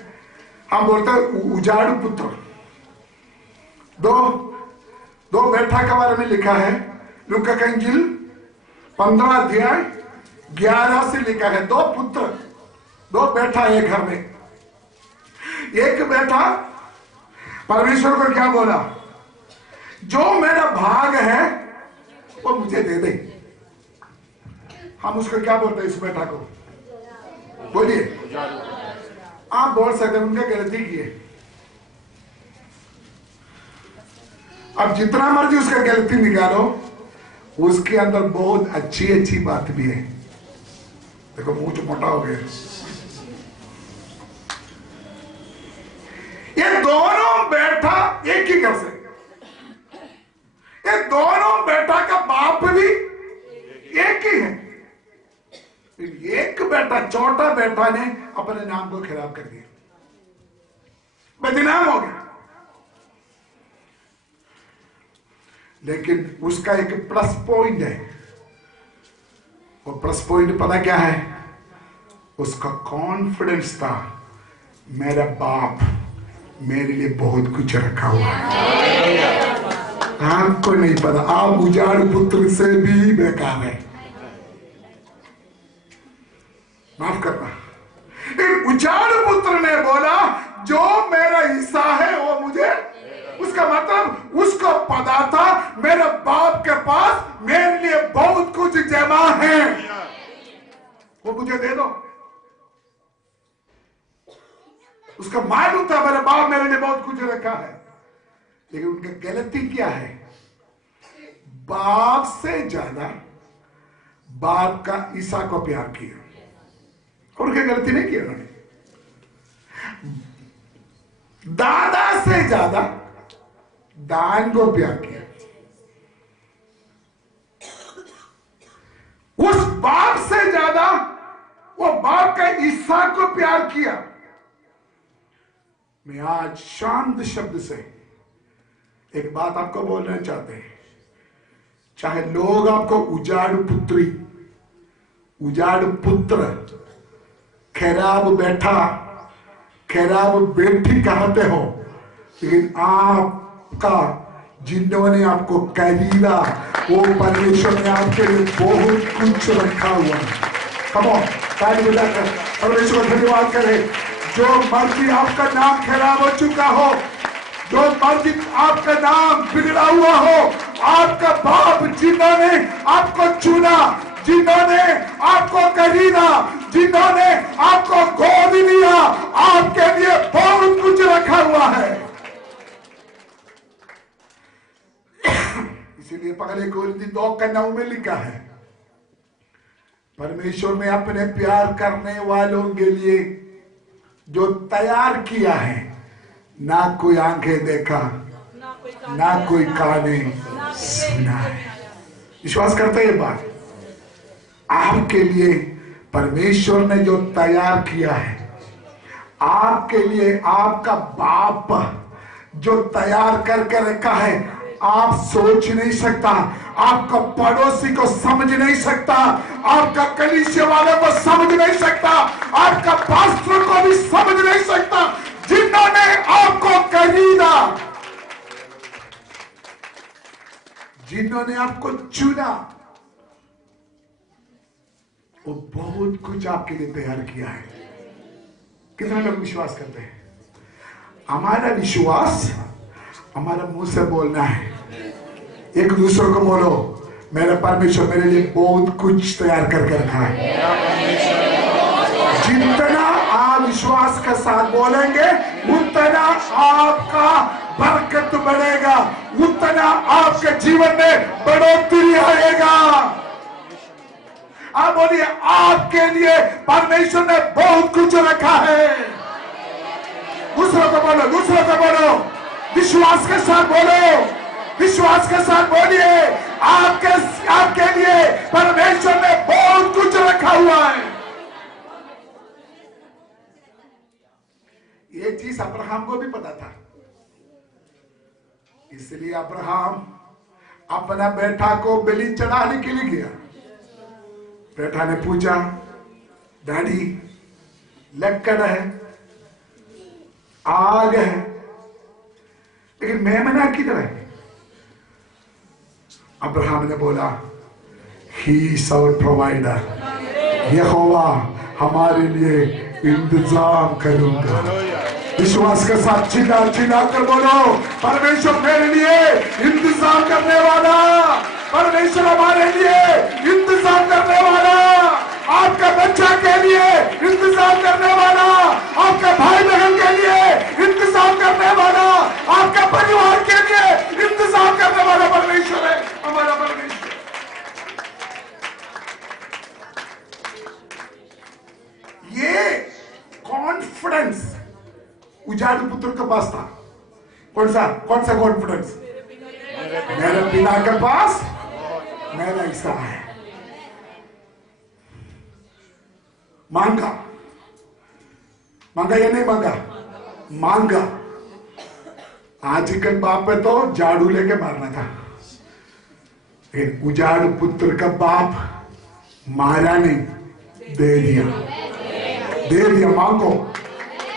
हम बोलते हैं उजाड़ू पुत्र। दो बेटा के बारे में लिखा है। लूका का इंजिल 15 अध्याय 11 से लिखा है। दो पुत्र, दो बेटा एक घर में। एक बेटा परमेश्वर को क्या बोला? जो मेरा भाग है वो मुझे दे दे। हम उसको क्या बोलते हैं इस बेटा को? बोलिए, आप बोल सकते हैं उनका गलती की है। अब जितना मर्जी उसका गलती निकालो, उसके अंदर बहुत अच्छी अच्छी बात भी है। देखो मुंह तो मोटा हो गया। ये दोनों बेटा एक ही घर से, ये दोनों बेटा का बाप भी एक ही है। एक बेटा, छोटा बेटा ने अपने नाम को खराब कर दिया, बदनाम हो गया। लेकिन उसका एक प्लस पॉइंट है। वो प्लस पॉइंट पता क्या है? उसका कॉन्फिडेंस था, मेरा बाप मेरे लिए बहुत कुछ रखा हुआ है। आपको नहीं पता, आप उजाड़ पुत्र से भी बेकार है। माफ करना। उजाड़ पुत्र ने बोला, जो मेरा हिस्सा है वो मुझे, उसका मतलब उसको पता था मेरे बाप के पास मेरे लिए बहुत कुछ जमा है, वो मुझे दे दो। उसका मालूम था मेरे बाप मेरे लिए बहुत कुछ रखा है। लेकिन उनका गलती क्या है? बाप से ज्यादा बाप का ईसा को प्यार किया। और उनकी गलती नहीं की उन्होंने। दादा से ज्यादा दान को प्यार किया। उस बाप से ज्यादा वो बाप का ईसा को प्यार किया। मैं आज शांत शब्द से एक बात आपको बोलना चाहते हैं। चाहे लोग आपको उजाड़ पुत्री, उजाड़ पुत्र, खराब बेटा, खराब बेटी कहते हो, लेकिन आपका जिन्होंने आपको खरीदा वो परमेश्वर ने आपके लिए बहुत कुछ रखा हुआ है। कम ऑन, ताली बजाकर परमेश्वर का धन्यवाद करें। जो मर्जी आपका नाम खराब हो चुका हो, जो मर्जी आपका नाम बिगड़ा हुआ हो, आपका बाप जिन्होंने आपको चुना, जिन्होंने आपको खरीदा, जिन्होंने आपको गोद लिया, आपके लिए बहुत कुछ रखा हुआ है। इसीलिए पहले कोरिन्थी 2:9 में लिखा है, परमेश्वर ने अपने प्यार करने वालों के लिए जो तैयार किया है, ना कोई आंखें देखा, ना कोई काने सुना है। विश्वास करते हैं ये बात? आपके लिए परमेश्वर ने जो तैयार किया है, आपके लिए आपका बाप जो तैयार करके रखा है, आप सोच नहीं सकता, आपका पड़ोसी को समझ नहीं सकता, आपका कलीसिया वाले को समझ नहीं सकता, आपका पास्टर को भी समझ नहीं सकता। जिन्होंने आपको खरीदा, जिन्होंने आपको चुना, वो बहुत कुछ आपके लिए तैयार किया है। कितना लोग विश्वास करते हैं? हमारा विश्वास हमारा मुंह से बोलना है। एक दूसरे को बोलो, मेरा परमेश्वर मेरे लिए बहुत कुछ तैयार करके रखा है। जितना आप विश्वास के साथ बोलेंगे, उतना आपका बरकत बढ़ेगा, उतना आपके जीवन में बढ़ोतरी आएगा। आप बोलिए, आपके लिए परमेश्वर ने बहुत कुछ रखा है। दूसरों को बोलो, दूसरों को बोलो, विश्वास के साथ बोलो, विश्वास के साथ बोलिए, आपके लिए परमेश्वर ने बहुत कुछ रखा हुआ है। ये चीज अब्राहम को भी पता था, इसलिए अब्राहम अपना बेटा को बलि चढ़ाने के लिए गया। बेटा ने पूछा, डैडी लक्कड़ है, आग है, लेकिन मेमना किधर है? अब्राहम ने बोला, ही इज आवर प्रोवाइडर, यहोवा हमारे लिए इंतजाम करूंगा। विश्वास के साथ चिल्ला चिल्ला कर बोलो, परमेश्वर मेरे लिए इंतजाम करने वाला, परमेश्वर हमारे लिए इंतजाम करने वाला, आपका बच्चा के लिए इंतजाम करने वाला, आपका भाई बहन के लिए इंतजाम करने वाला, आपका परिवार के लिए इंतजाम करने वाला परमेश्वर है हमारा परमेश्वर। ये कॉन्फिडेंस उजाड़ू पुत्र के पास था। कौन सा कॉन्फिडेंस? मेरे पिता के पास मेरा हिस्सा है। मांगा या नहीं मांगा? मांगा। आजकल बाप पे तो झाड़ू लेके मारना था, लेकिन उजाड़ू पुत्र का बाप मारा नहीं, दे दिया, दे दिया। मांगो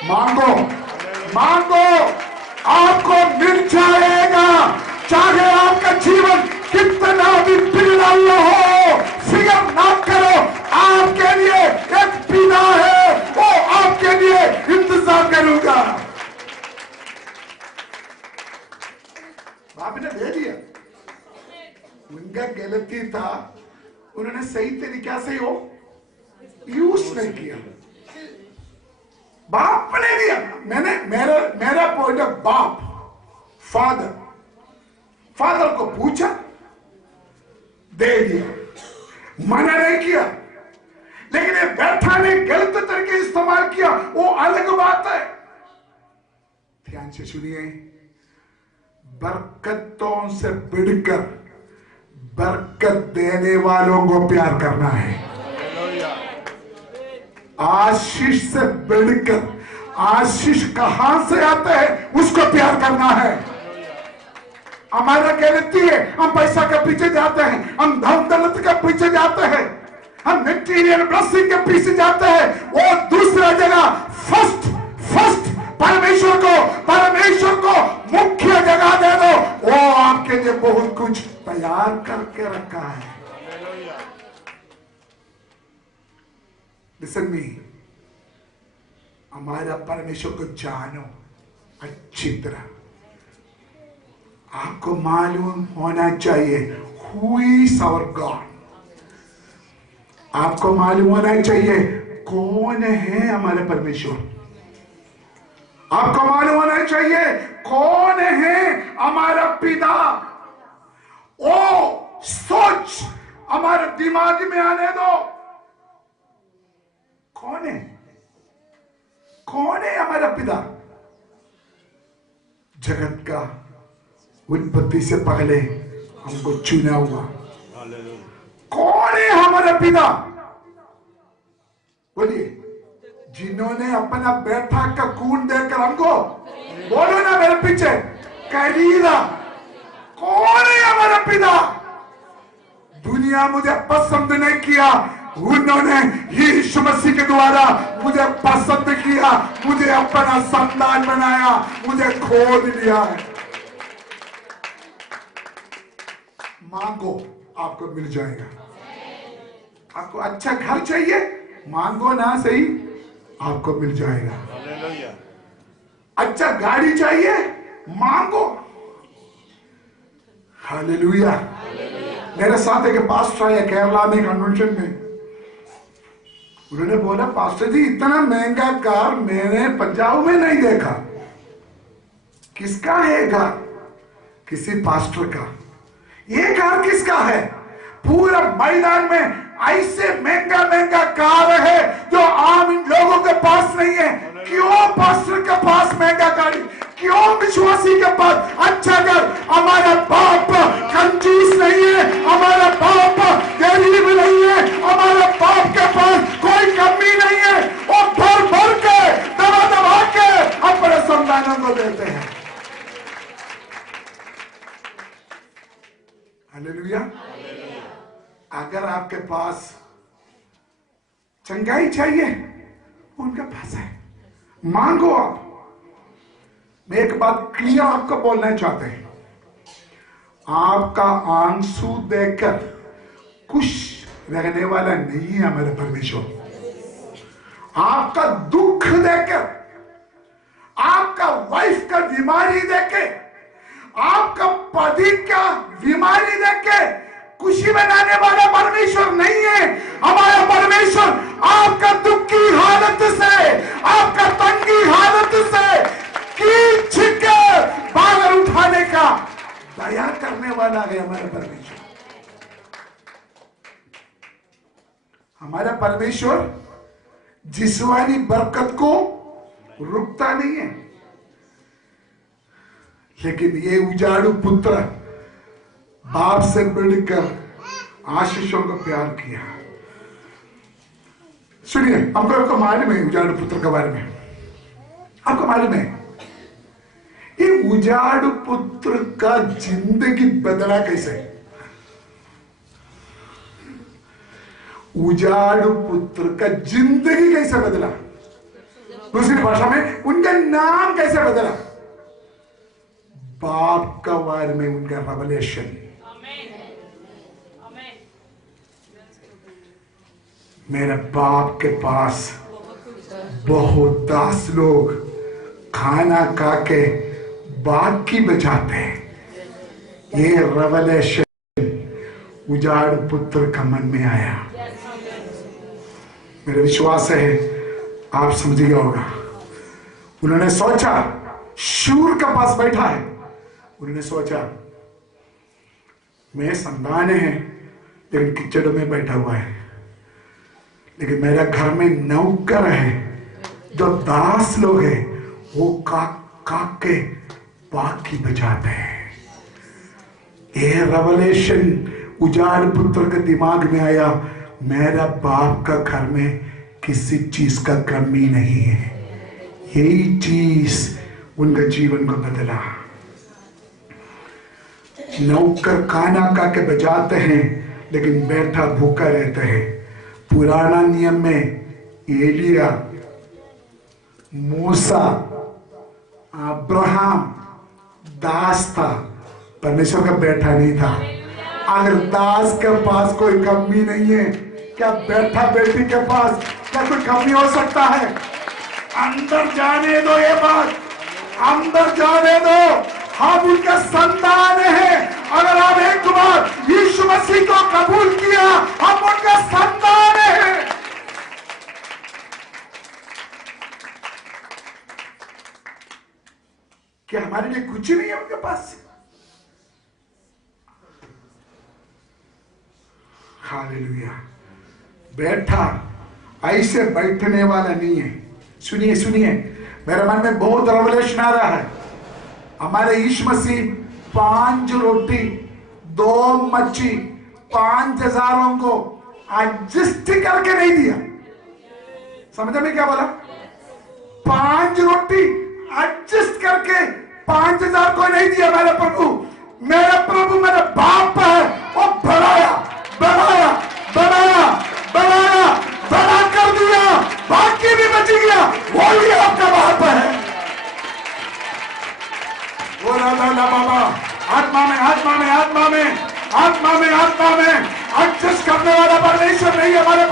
मांगो मांगो, आपको मिल जाएगा। चाहे आपका जीवन कितना भी बिगड़ा हुआ हो, फिक्र ना करो, आपके लिए एक पिता है, वो आपके लिए इंतजाम करूंगा। बाप ने दे दिया। उनका गलती था, उन्होंने सही तरीका से वो यूज नहीं किया। बाप ने दिया। मेरा पॉइंट ऑफ बाप, फादर को पूछा, दे दिया, मना नहीं किया। लेकिन ये बैठा ने गलत तरीके इस्तेमाल किया, वो अलग बात है। ध्यान से सुनिए, बरकतों से बढ़कर बरकत देने वालों को प्यार करना है। आशीष से बढ़कर, आशीष कहां से आते हैं उसको प्यार करना है। हमारा गलती है, हम पैसा के पीछे जाते हैं, हम धन दौलत के पीछे जाते हैं, हम मटेरियल ब्लेसिंग के पीछे जाते हैं। वो दूसरा जगह फर्स्ट परमेश्वर को मुख्य जगह दे दो, वो आपके लिए बहुत कुछ तैयार करके रखा है। लिसन मी, हमारा परमेश्वर को जानो अच्छी तरह। आपको मालूम होना चाहिए हु इज आवर गॉड। आपको मालूम होना चाहिए कौन है हमारे परमेश्वर। आपको मालूम होना चाहिए कौन है हमारा पिता। ओ सोच हमारे दिमाग में आने दो, कौन है, कौन है हमारा पिता। जगत का उत्पत्ति से पहले हमको चुना हुआ कौन है हमारा पिता। बोलिए, जिन्होंने अपना बेटा का खून देकर हमको, बोलो ना मेरे पीछे, खरीदा। कौन है हमारा पिता। दुनिया मुझे पसंद नहीं किया, उन्होंने यीशु मसीह के द्वारा मुझे पसंद किया, मुझे अपना संतान बनाया, मुझे खोद लिया है। मांगो आपको मिल जाएगा। आपको अच्छा घर चाहिए, मांगो ना सही, आपको मिल जाएगा। अच्छा गाड़ी चाहिए, मांगो। हालेलुया। मेरे साथ एक पास्टर है केरला में कन्वेंशन में, उन्होंने बोला पास्टर जी इतना महंगा कार मैंने पंजाब में नहीं देखा। किसका है घर? किसी पास्टर का। ये कार किसका है? पूरा मैदान में ऐसे महंगा महंगा कार है जो आम इन लोगों के पास नहीं है। क्यों पास्टर के पास महंगा गाड़ी, क्यों विश्वासी के पास अच्छा घर? हमारा बाप कंजूस नहीं है, हमारा बाप गरीब नहीं है, हमारा बाप के पास कोई कमी नहीं है। वो भर भर के दबा दबा के अपने संतानों को देते हैं। हालेलुया। अगर आपके पास चंगाई चाहिए, उनके पास है, मांगो आप। मैं एक बात क्लियर आपको बोलना चाहते हैं, आपका आंसू देखकर खुश रहने वाला नहीं है हमारे परमेश्वर। आपका दुख देखकर, आपका वाइफ का बीमारी देखे, आपका पति का बीमारी देखे खुशी मनाने वाला परमेश्वर नहीं है हमारा परमेश्वर। आपका दुख की हालत से, आपका तंगी हालत से खींच के बाहर उठाने का दया करने वाला है हमारा परमेश्वर। हमारा परमेश्वर जिस्मानी बरकत को रुकता नहीं है, लेकिन ये उजाड़ू पुत्र बाप से बढ़कर आशीषों को प्यार किया। सुनिए, हमको मालूम है उजाड़ू पुत्र के बारे में। आपको मालूम है ये उजाड़ू पुत्र का जिंदगी बदला कैसे? उजाड़ू पुत्र का जिंदगी कैसे बदला? दूसरी भाषा में उनका नाम कैसे बदला? बाप का बारे में उनका रेवलेशन। मेरे बाप के पास बहुत दास लोग खाना खा के बाकी बचाते हैं। ये रेवलेशन उजाड़ पुत्र का मन में आया। मेरा विश्वास है आप समझ गया होगा। उन्होंने सोचा, शूर के पास बैठा है, उन्होंने सोचा मैं संतान है लेकिन किचड़ में बैठा हुआ है, लेकिन मेरा घर में नौकर है जो दास लोग हैं, वो काक के बाकी बचाते हैं। ये रेवलेशन उजाड़ पुत्र के दिमाग में आया, मेरा बाप का घर में किसी चीज का कमी नहीं है। यही चीज उनका जीवन को बदला। नौकर खाना खा के बचाते हैं लेकिन बैठा भूखा रहता है। पुराना नियम में एलिया, मूसा, अब्राहम दास था, परमेश्वर का बैठा नहीं था। अगर दास के पास कोई कमी नहीं है, क्या बैठा बेटी के पास क्या कोई कमी हो सकता है? अंदर जाने दो, ये बात अंदर जाने दो। हम उनका संतान है। अगर आप एक बार यीशु मसीह को कबूल किया, हम उनका संतान है। क्या हमारे लिए कुछ नहीं है उनके पास? हालेलुया। बैठा ऐसे बैठने वाला नहीं है। सुनिए सुनिए, मेरे मन में बहुत रेवलेशन आ रहा है। हमारे यीशु मसीह 5 रोटी 2 मच्छी 5,000 को एडजस्ट करके नहीं दिया। समझ में क्या बोला? 5 रोटी एडजस्ट करके 5,000 को नहीं दिया। मेरे प्रभु मेरे बाप है, वो बढ़ाया बढ़ाया बढ़ाया बढ़ाया बड़ा कर दिया, बाकी भी बच गया। वो ही आपका बाप है। वो ला बाबा, आत्मा में आत्मा में आत्मा में आत्मा में आत्मा में एडजस्ट करने वाला परमेश्वर नहीं, हमारे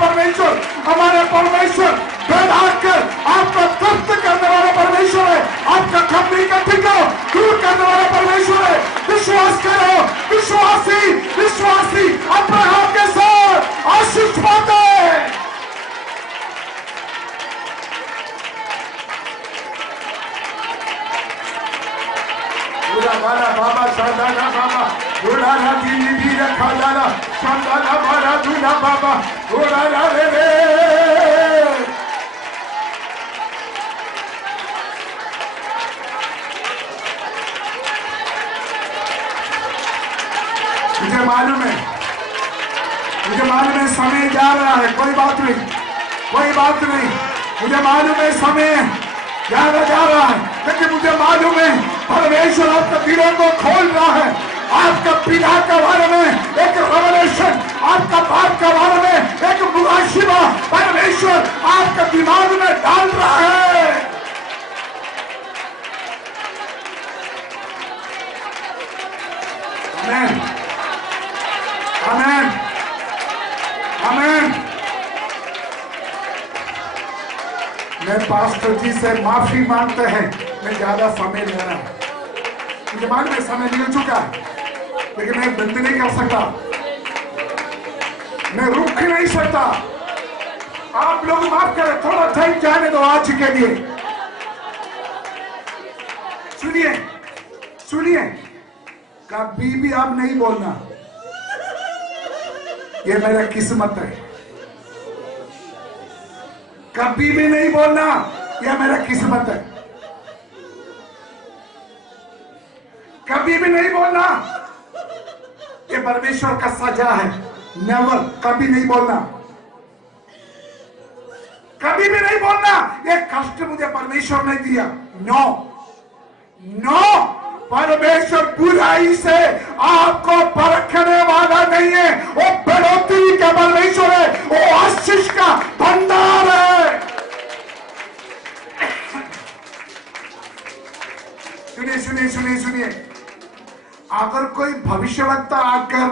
परमेश्वर बढ़ाकर आपको तृप्त करने वाला परमेश्वर है। आपका कमी कथी को दूर करने वाला परमेश्वर है। विश्वास करो, विश्वासी अब्राहम के साथ आशीष पाते हैं। बाबा शादाना बाबा उड़ाना दीदी भी रखा जाना शादाना बारा दूना बाबा उड़ाना रे। मुझे मालूम है समय जा रहा है। कोई बात नहीं। मुझे मालूम है समय ज्यादा जा रहा है, लेकिन मुझे मालूम है परमेश्वर आपके दिलों को खोल रहा है। आपका पिता के बारे में एक रेवलेशन, आपका बाप के बारे में एक मुआशिबा परमेश्वर आपके दिमाग में डाल रहा है। आमीन आमीन आमीन। मैं पास्टर जी से माफी मांगते हैं, मैं ज्यादा समय ले रहा हूं। मुझे मालूम है समय मिल चुका है, लेकिन मैं बंद नहीं कर सकता, मैं रुक नहीं सकता। आप लोग माफ करें, थोड़ा टाइम जाने दो आज के लिए। सुनिए, कभी भी आप नहीं बोलना ये मेरा किस्मत है। कभी भी नहीं बोलना यह मेरा किस्मत है। कभी भी नहीं बोलना ये परमेश्वर का सजा है। नेवर, कभी नहीं बोलना, कभी भी नहीं बोलना ये कष्ट मुझे परमेश्वर ने दिया। नो, परमेश्वर बुराई से आपको परखने वाला नहीं है। वो बढ़ोतरी का परमेश्वर है, वो आशीष का भंडार है। सुनिए, अगर कोई भविष्यवक्ता आकर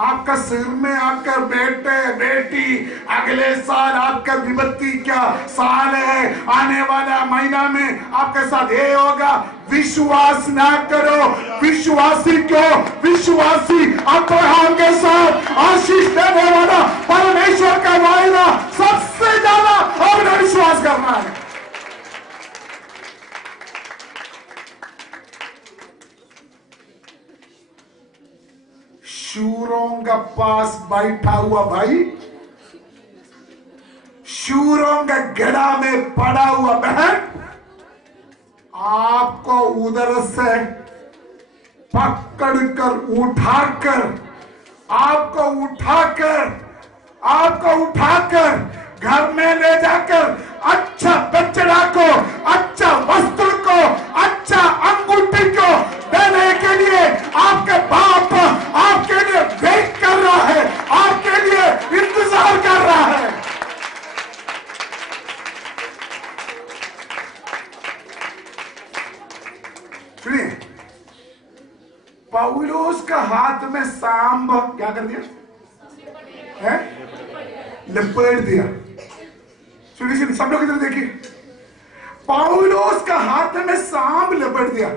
आपका सिर में आकर बेटे बेटी अगले साल आपका विपत्ति क्या साल है, आने वाला महीना में आपके साथ ये होगा, विश्वास ना करो। विश्वासी अब्राहम के साथ आशीष देने वाला परमेश्वर का वायदा सबसे ज्यादा हमने विश्वास करना है। शूरों का पास बैठा हुआ भाई, शूरों का गड़ा में पड़ा हुआ बहन, आपको उधर से पकड़कर उठाकर घर में ले जाकर अच्छा बछड़ा को, अच्छा वस्त्र को, अच्छा अंगूठी को देने के लिए आपके बाप आपके लिए वेट कर रहा है, आपके लिए इंतजार कर रहा है। सुनिए, पौलुस का हाथ में सांप क्या कर दिया है? लपेट दिया। सुनिए, सब लोग इधर देखिए, पौलुस का हाथ में सांप लपेट दिया।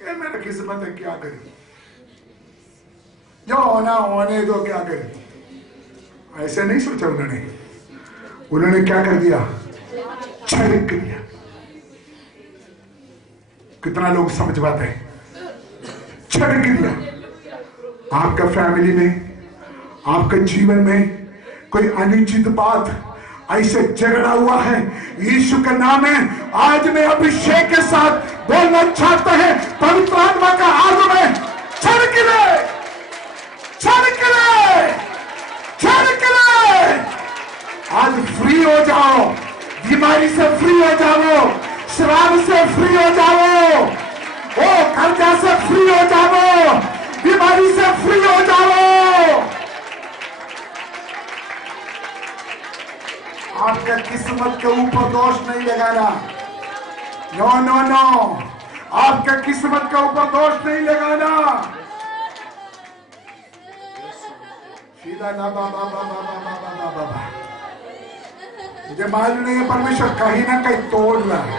ये मेरा किस्मत है, क्या करें, जो होना होने दो, क्या करें। ऐसे नहीं सोचा उन्होंने क्या कर दिया, छिड़क दिया। कितना लोग समझ पाते हैं, छिड़क दिया। आपका फैमिली में, आपके जीवन में कोई अनुचित बात ऐसे झगड़ा हुआ है, यीशु का नाम है, आज मैं अभिषेक के साथ बोलना चाहता है, पवित्र आत्मा का आग में छिड़क ले, छिड़क ले, छिड़क ले। आज फ्री हो जाओ, बीमारी से फ्री हो जाओ, श्राप से फ्री हो जाओ, ओ कर्जा से फ्री हो जाओ, बीमारी से फ्री हो जाओ। आपका किस्मत के ऊपर दोष नहीं लगाना, नो नो नो, आपका किस्मत के ऊपर दोष नहीं लगाना। सीधा ना बाबा बाबा बाबा बाबा बाबा, मुझे मालूम नहीं है परमेश्वर कहीं ना कहीं तोड़ रहा है,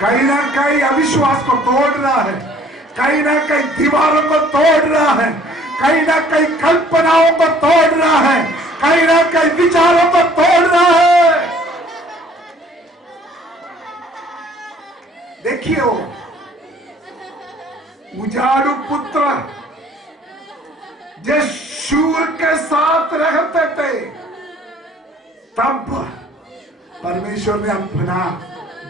कहीं ना कहीं अविश्वास को तोड़ रहा है, कहीं ना कहीं दीवारों को तोड़ रहा है, कहीं ना कहीं कल्पनाओं को तोड़ रहा है, कहीं ना कहीं विचारों को तोड़ रहा है। देखिए वो उजाड़ू पुत्र जो शूर के साथ रहते थे, तब परमेश्वर ने अपना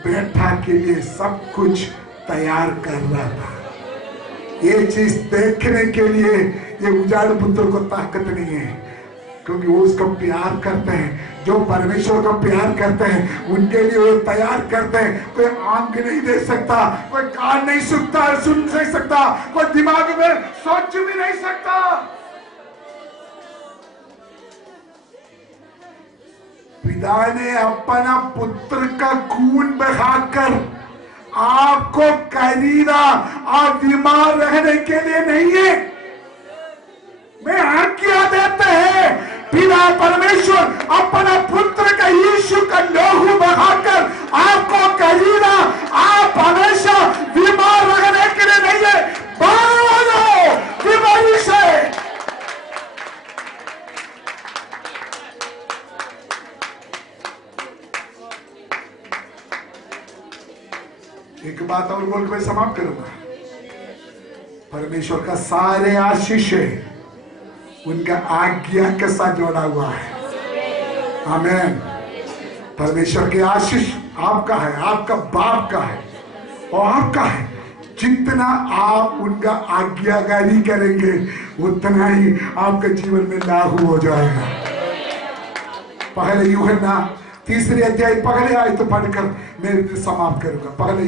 बेटा के लिए सब कुछ तैयार कर रहा था। ये चीज देखने के लिए ये उजाड़ पुत्र को ताकत नहीं है, क्योंकि वो उसको प्यार करते हैं। जो परमेश्वर को प्यार करते हैं उनके लिए वो तैयार करते हैं। कोई आंख नहीं दे सकता, कोई कान नहीं सुन नहीं सकता, कोई दिमाग में सोच भी नहीं सकता। पिता ने अपना पुत्र का खून बहाकर आपको खरीदा, आप बीमार रहने के लिए नहीं है। मैं आज्ञा देते हैं, पिता परमेश्वर अपना पुत्र का यीशु का लहू बहाकर आपको खरीदा, आप हमेशा बीमार रहने के लिए नहीं है। बाहर आ जाओ बीमारी से। एक बात और बोल के मैं समाप्त करूंगा। परमेश्वर का सारे आशीष है उनका आज्ञा के साथ जोड़ा हुआ है। आमीन। परमेश्वर की आशीष आपका है, आपका बाप का है और आपका है। जितना आप उनका आज्ञाकारी करेंगे उतना ही आपके जीवन में लागू हो जाएगा। पहले यूहन्ना 3 अध्याय पहले आए तो पढ़कर मैं समाप्त करूंगा। पहले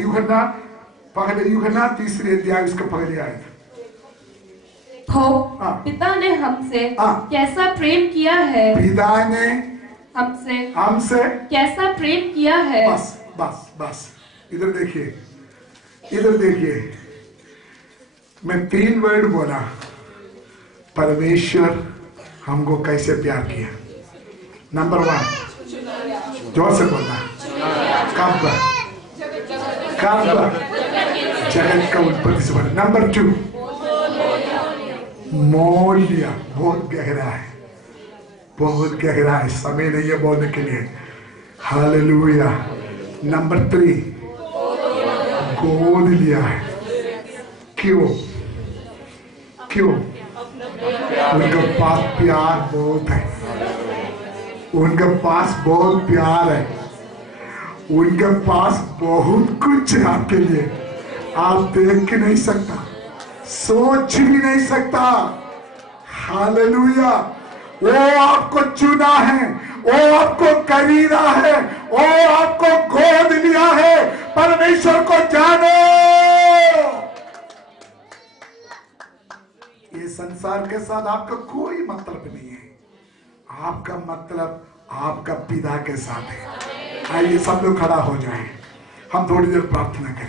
यूहन्ना 3 अध्याय उसका पहले आए। पिता ने हमसे कैसा प्रेम किया है, पिता ने हमसे कैसा प्रेम किया है। बस बस बस, इधर देखिए, इधर देखिए। मैं 3 वर्ड बोला, परमेश्वर हमको कैसे प्यार किया। नंबर 1, जोर से बोलना, कब जगत का उत्पत्ति से बोला। नंबर 2, मोल लिया। बहुत गहरा है, बहुत गहरा है, समय नहीं है बोलने के लिए। हालेलुया। नंबर 3, गोद लिया है। क्यों? उनके पास प्यार बहुत है, उनके पास बहुत प्यार है, उनके पास बहुत कुछ है आपके लिए। आप देख के नहीं सकता, सोच भी नहीं सकता। हालेलुया। वो आपको चुना है, वो आपको खरीदा है, वो आपको गोद लिया है। परमेश्वर को जानो। ये संसार के साथ आपका कोई मतलब नहीं है, आपका मतलब आपका पिता के साथ है। आइए सब लोग खड़ा हो जाएं, हम थोड़ी देर प्रार्थना करें।